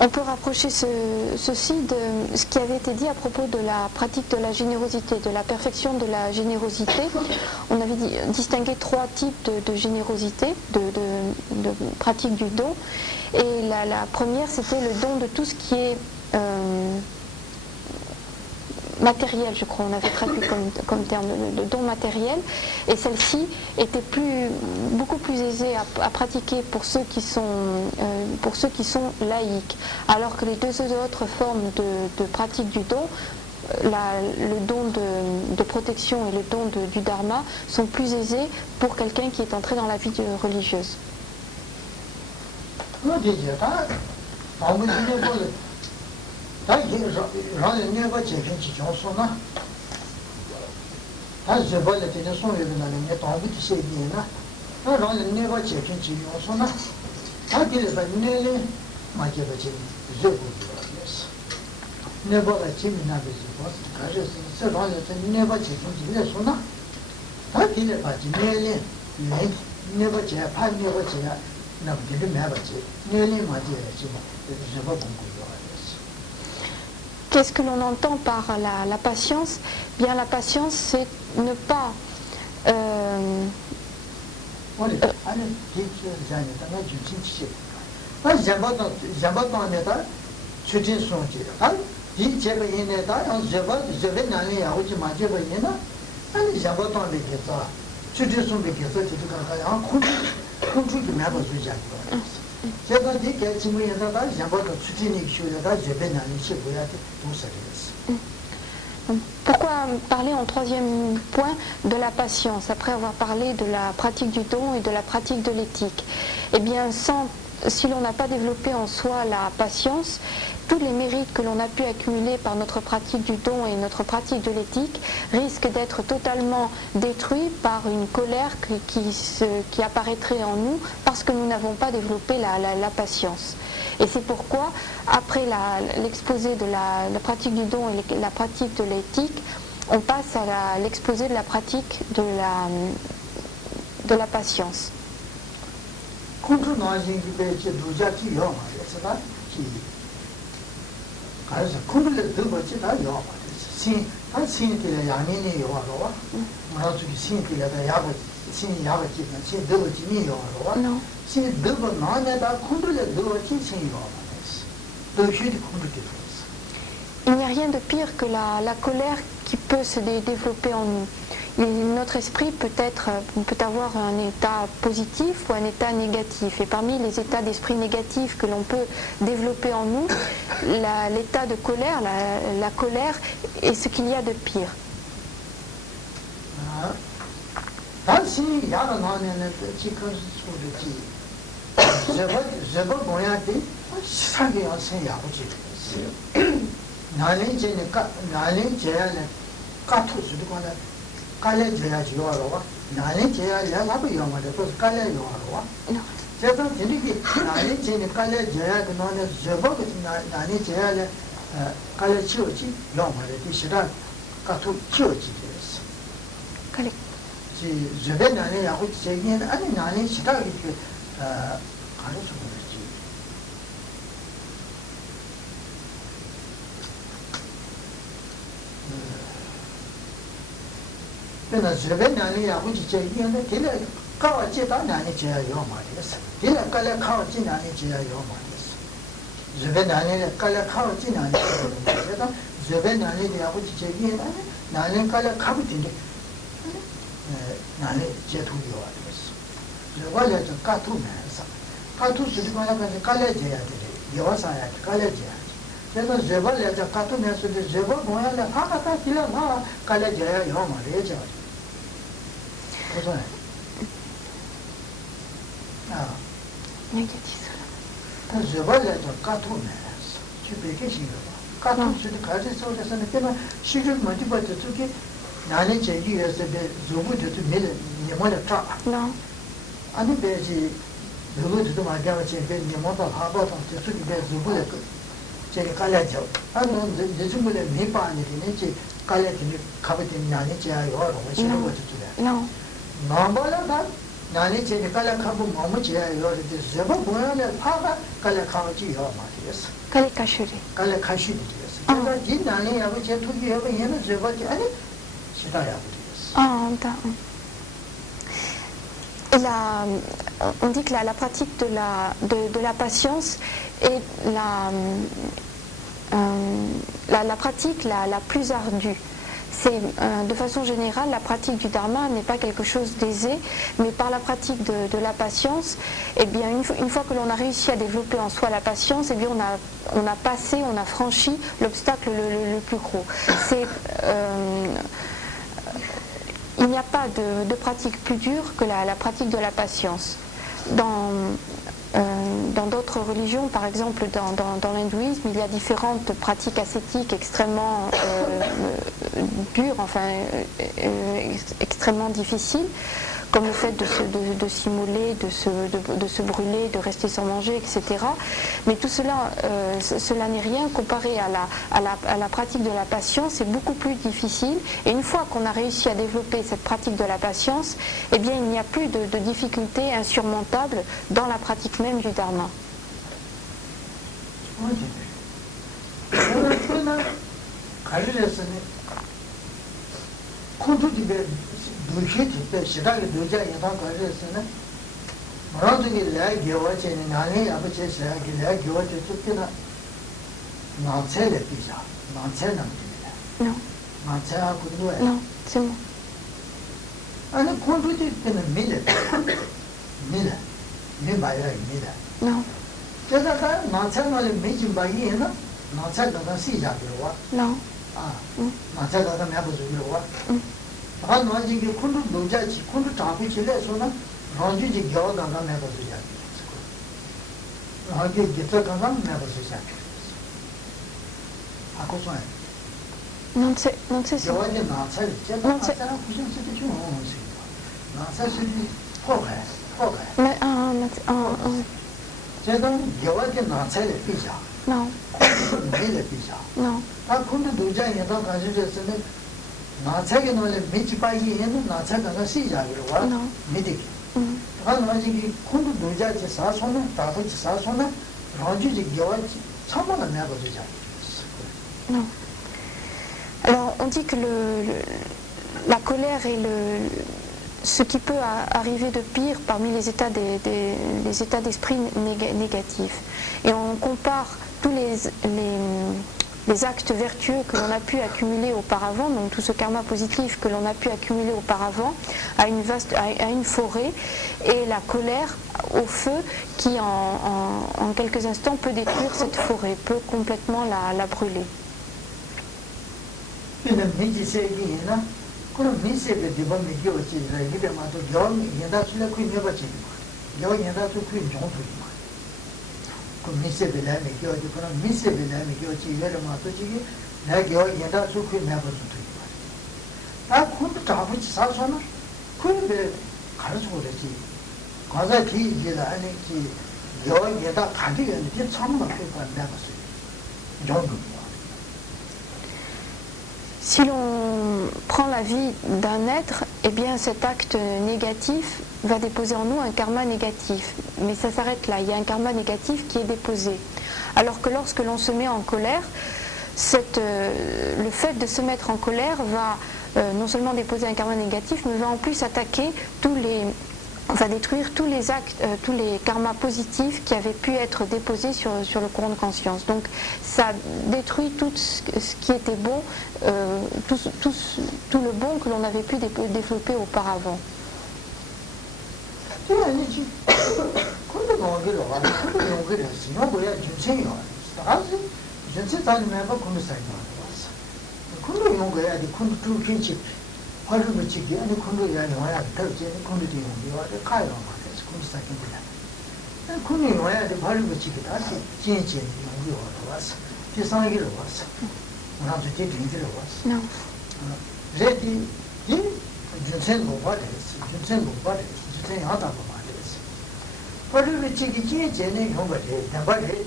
On peut rapprocher ceci de ce qui avait été dit à propos de la pratique de la générosité, de la perfection de la générosité. On avait distingué 3 types de générosité, de pratique du don. Et la première, c'était le don de tout ce qui est matériel, je crois, on avait traduit comme terme de don matériel, et celle-ci était beaucoup plus aisée à pratiquer pour ceux qui sont laïcs, alors que les 2 autres formes de pratique du don, le don de protection et le don du dharma, sont plus aisés pour quelqu'un qui est entré dans la vie religieuse. Qu'est-ce que l'on entend par la patience? Bien, la patience, c'est ne pas... Pourquoi parler en troisième point de la patience, après avoir parlé de la pratique du don et de la pratique de l'éthique? Eh bien, si l'on n'a pas développé en soi la patience, tous les mérites que l'on a pu accumuler par notre pratique du don et notre pratique de l'éthique risquent d'être totalement détruits par une colère qui apparaîtrait en nous parce que nous n'avons pas développé la patience. Et c'est pourquoi, après l'exposé de la pratique du don et la pratique de l'éthique, on passe à l'exposé de la pratique de la patience. Non. Il n'y a rien de pire que la colère qui peut se développer en nous. Notre esprit peut avoir un état positif ou un état négatif. Et parmi les états d'esprit négatifs que l'on peut développer en nous, l'état de colère, la colère est ce qu'il y a de pire. On dit que la pratique de la patience est la pratique la plus ardue. De façon générale, la pratique du dharma n'est pas quelque chose d'aisé, mais par la pratique de la patience, eh bien, une fois que l'on a réussi à développer en soi la patience, eh bien, on a franchi l'obstacle le plus gros. Il n'y a pas de pratique plus dure que la pratique de la patience. Dans d'autres religions, par exemple dans l'hindouisme, il y a différentes pratiques ascétiques extrêmement dures, extrêmement difficiles, comme le fait de s'immoler, de se brûler, de rester sans manger, etc. Mais tout cela, cela n'est rien comparé à la pratique de la patience. C'est beaucoup plus difficile. Et une fois qu'on a réussi à développer cette pratique de la patience, eh bien, il n'y a plus de difficultés insurmontables dans la pratique même du dharma. 가르쳤으니 콘투디베 도시티베 시다게 도자 예방 가르쳤으니 뭐라든지 내 교화제는 나는 아버지 세하게 내 교화제 죽기나 나체를 비자 나체는 Non, 나체하고 누에 non, c'est moi. 아니 콘투디베는 미래 미바야 미래 Non, 제가 나체는 미진 바이에나 나체가 시작이로 와 non. 아 나체가 매부주기로 와 아, 나중에 콘도 노자지 콘도 잡고 지내서는 나중에 겨우가 매부주자 아게 기타가 매부주자 아고서 Non, c'est ça. 겨우에 나차를 제가 나차랑 무슨 뜻이 좀 없어요 나차시 포해 Mais, 제가 겨우에 나차를 비자 non, 매일 비자 non, 아 콘도 노자에다 가지고서는 나차게 노래 미치바이에는 나차가 시작이로 와 미디기 아 나중에 콘도 노자지 사소는 다도지 사소는 나중에 겨우지 처음에 내버리자 non. Alors, on dit que la colère est ce qui peut arriver de pire parmi les états les états d'esprit négatifs. Et on compare tous les actes vertueux que l'on a pu accumuler auparavant, donc tout ce karma positif que l'on a pu accumuler auparavant, à une forêt, et la colère au feu qui en quelques instants peut détruire cette forêt, peut complètement la brûler. 근데 민지세기나 그런 민세게 되면 미겨지 이게 맞아 경 연다술에 그 내버지 경 연다술 그 정도지 그 민세벨에 미겨지 그런 민세벨에 미겨지 이래로 맞지 내가 연다술 그 내버지 아 그것도 잡지 사서는 그런데 가르쳐 그러지 과자 뒤에다 아니지 경 연다 가지고 이제 처음 맞게 내버지 정도 Si l'on prend la vie d'un être, eh bien cet acte négatif va déposer en nous un karma négatif. Mais ça s'arrête là, il y a un karma négatif qui est déposé. Alors que lorsque l'on se met en colère, le fait de se mettre en colère va non seulement déposer un karma négatif, mais va en plus attaquer va détruire tous les actes, tous les karmas positifs qui avaient pu être déposés sur le courant de conscience. Donc ça détruit tout ce qui était bon, tout le bon que l'on avait pu développer auparavant. 화를 붙이기 아니 콘도야 영화야 더지 콘도도 영화야 카이로 말해서 콘도 사긴 거야. 콘도 영화야 화를 붙이기 다시 진진 영화 왔어. 지상기로 왔어. 나도 뒤로 왔어. 레디 이 준sen 뭐 받았어. 준sen 뭐 받았어. 준sen 하다 뭐 받았어. 화를 붙이기 진진의 영화에 담아내